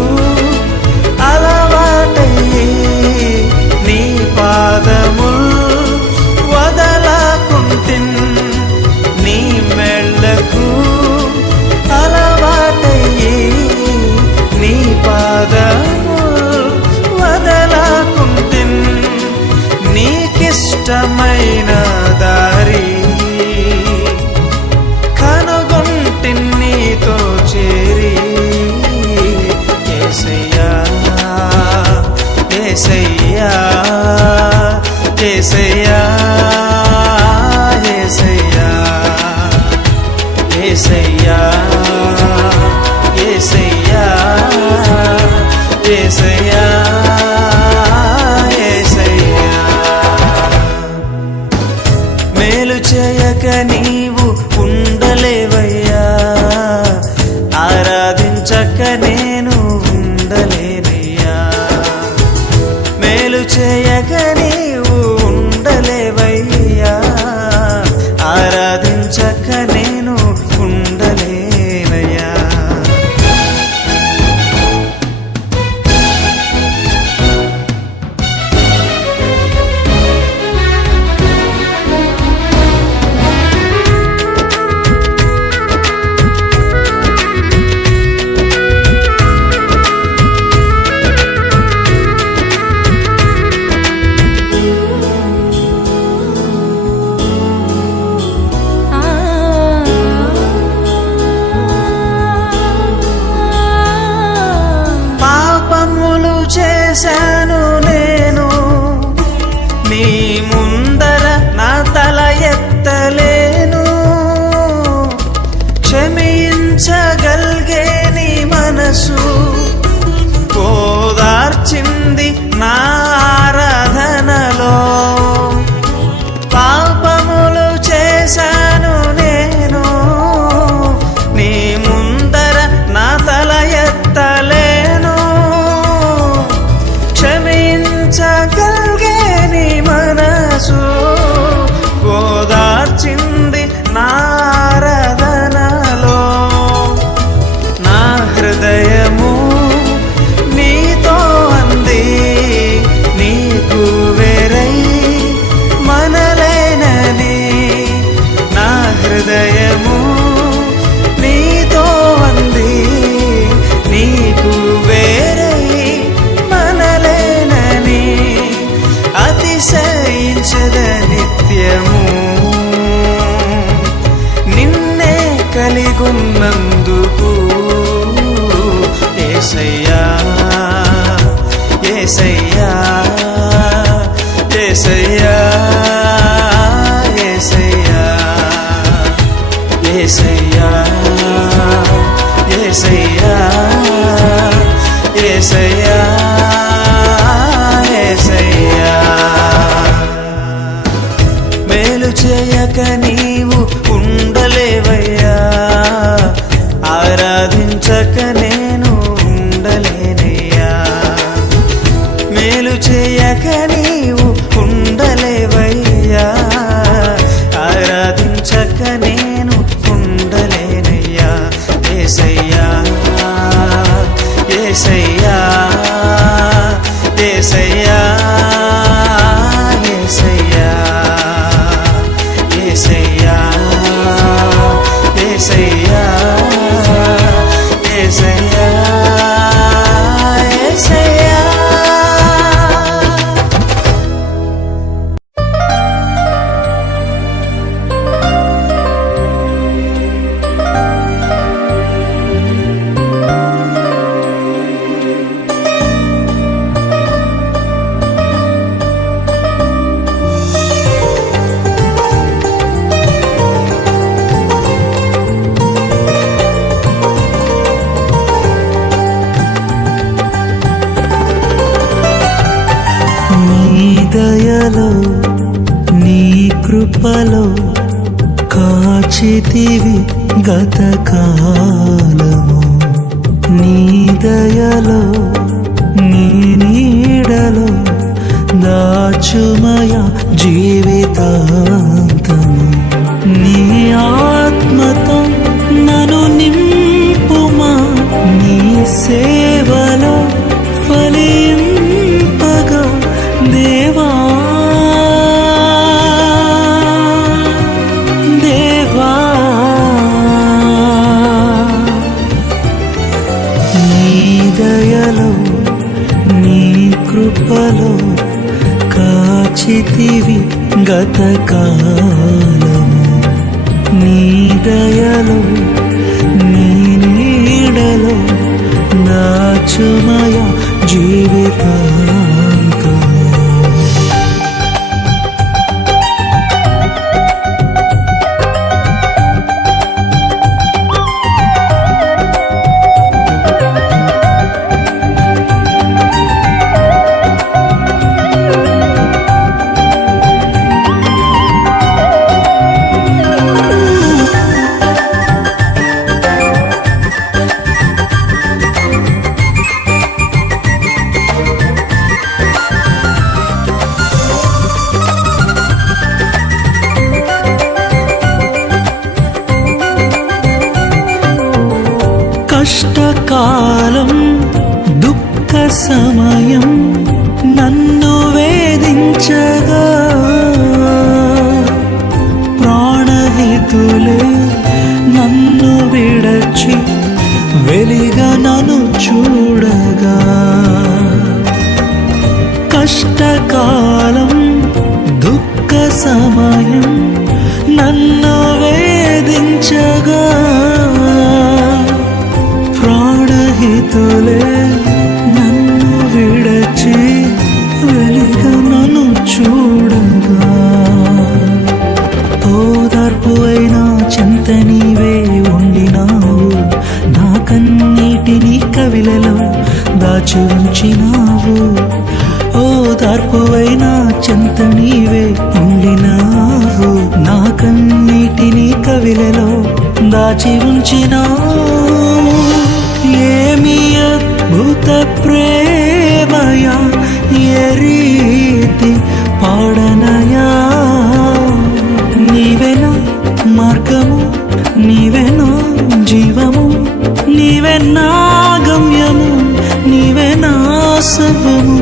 అలవాటయ్యి నీ పాదముల్ వదలకుంటిన్, నీ మేళ్లకు అలవాటయ్యి నీ పాదముల్ వదలకుంటిన్, నీకిష్టమైన దారి కనుగొంటిన్ నీతో చేరి. యేసయ్యా యేసయ్యా యేసయ్యా యేసయ్యా యేసయ్యా యేసయ్యా యేసయ్యా యేసయ్యా. మేలు చేయక నీవు ఉండలేవయ్యా, ఆరాధించక నేను ఉండలేనయ్యా, మేలు చేయక నీవు ఉండలేవయ్యా, ఆరాధించక నేను ఉండలేనయ్యా. యేసయ్యా యేసయ్యా యేసయ్యా యేసయ్యా మేలు చేయక నీవు ఉండలేవయ్యా ఆరాధించక నేను ఉండలేనయ్యా మేలు చేయక నీవు ఉండలేవయ్యా ఆరాధించక నేను ఉండలేనయ్యా యేసయ్యా యేసయ్యా యేసయ్యా యేసయ్యా యేసయ్యా యేసయ్యా యేసయ్యా యేసయ్యా నీ దయలో నీ కృపలో కాచితివి గత కాలము నీ దయలో నీ నీడలో దాచుమయ జీవితాంతము నీ ఆత్మతో నన్ను నింపుమా నీ సేవలో ఫలింపగా దేవా దేవా నీ దయలో నీ కృపలో కాచితివి గత కాలము నీ దయలో నీ నీడలో దాచుమయ జీవితాంతము కష్టకాలం దుఃఖ సమయం నన్ను వేధించగా ప్రాణహితులే నన్ను విడచి వెలిగా నన్ను చూడగా కష్టకాలం దుఃఖ సమయం నన్ను వేధించగా ప్రాణహితులే నన్ను విడచి వెలిగా నన్ను చూడగా ఓదార్పు అయినా చెంత నీవే ఉండినావు నా కన్నీటిని కవిలలో దాచి ఉంచినావు ఓదార్పు అయినా చెంత నీవే ఉండినావు నా కన్నీటిని కవిలలో దాచి ఉంచినావు ఏమి అద్భుత ప్రేమయా ఏ రీతి పాడనయా నీవేనా మార్గము నీవేనా జీవము నీవేనా గమ్యము నీవేనా సర్వము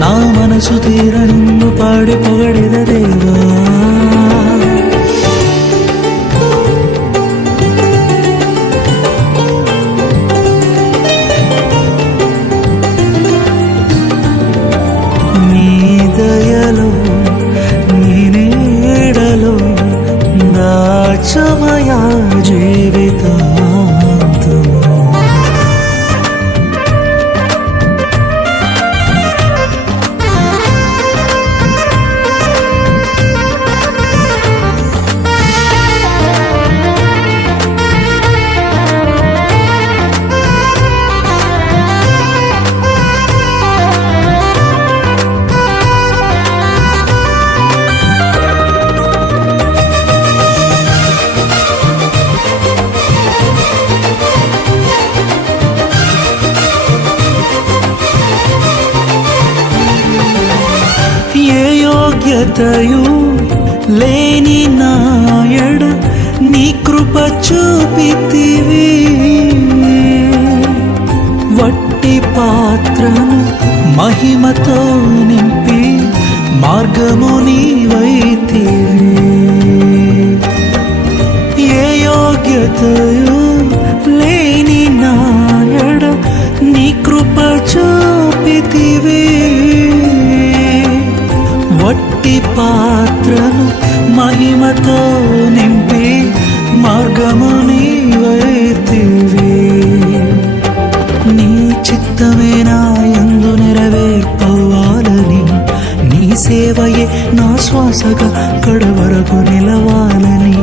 నా మనసు తీర నిన్ను పాడి పొగడిద దేవా సమయా జీవితాంతము యోగ్యతయు లేని నాయడ నీ కృప చూపితివి వట్టి పాత్రను మహిమతో నింపి మార్గము నీవైతివి ఏ యోగ్యతయు లేని నాయడ నీ కృప చూపితివి వట్టి పాత్రను మహిమతో నింపి మార్గము నీవైతివి నీ చిత్తమే నా యందు నెరవేర్పవ్వాలని నీ సేవయే నా శ్వాసగా కడవరకు నిలవాలని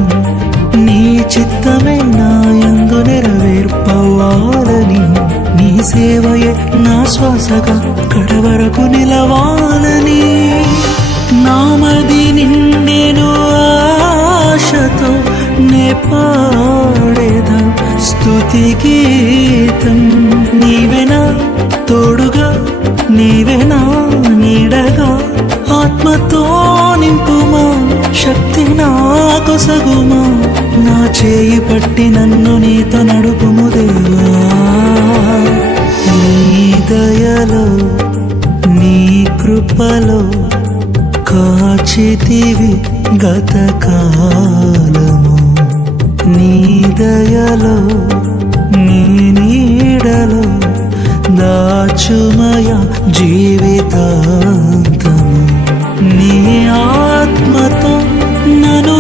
నీ చిత్తమే నా యందు నెరవేర్పవ్వాలని నీ సేవయే నా శ్వాసగా కడవరకు నిలవాలని నామది నిండెను ఆశతో నే పాడేదా స్తుతి గీతం నీవెనా తోడుగా నీవెనా నీడగా ఆత్మతో నింపుమా శక్తి నా కొసగుమా నా చేయి పట్టి నన్ను నీతో నడుపుము దేవా నీ దయలో నీ కృపలో కాచితివి గత కాలము నీ దయలో నీ నీడలో దాచుమయ జీవితాంతము నీ ఆత్మతో నన్ను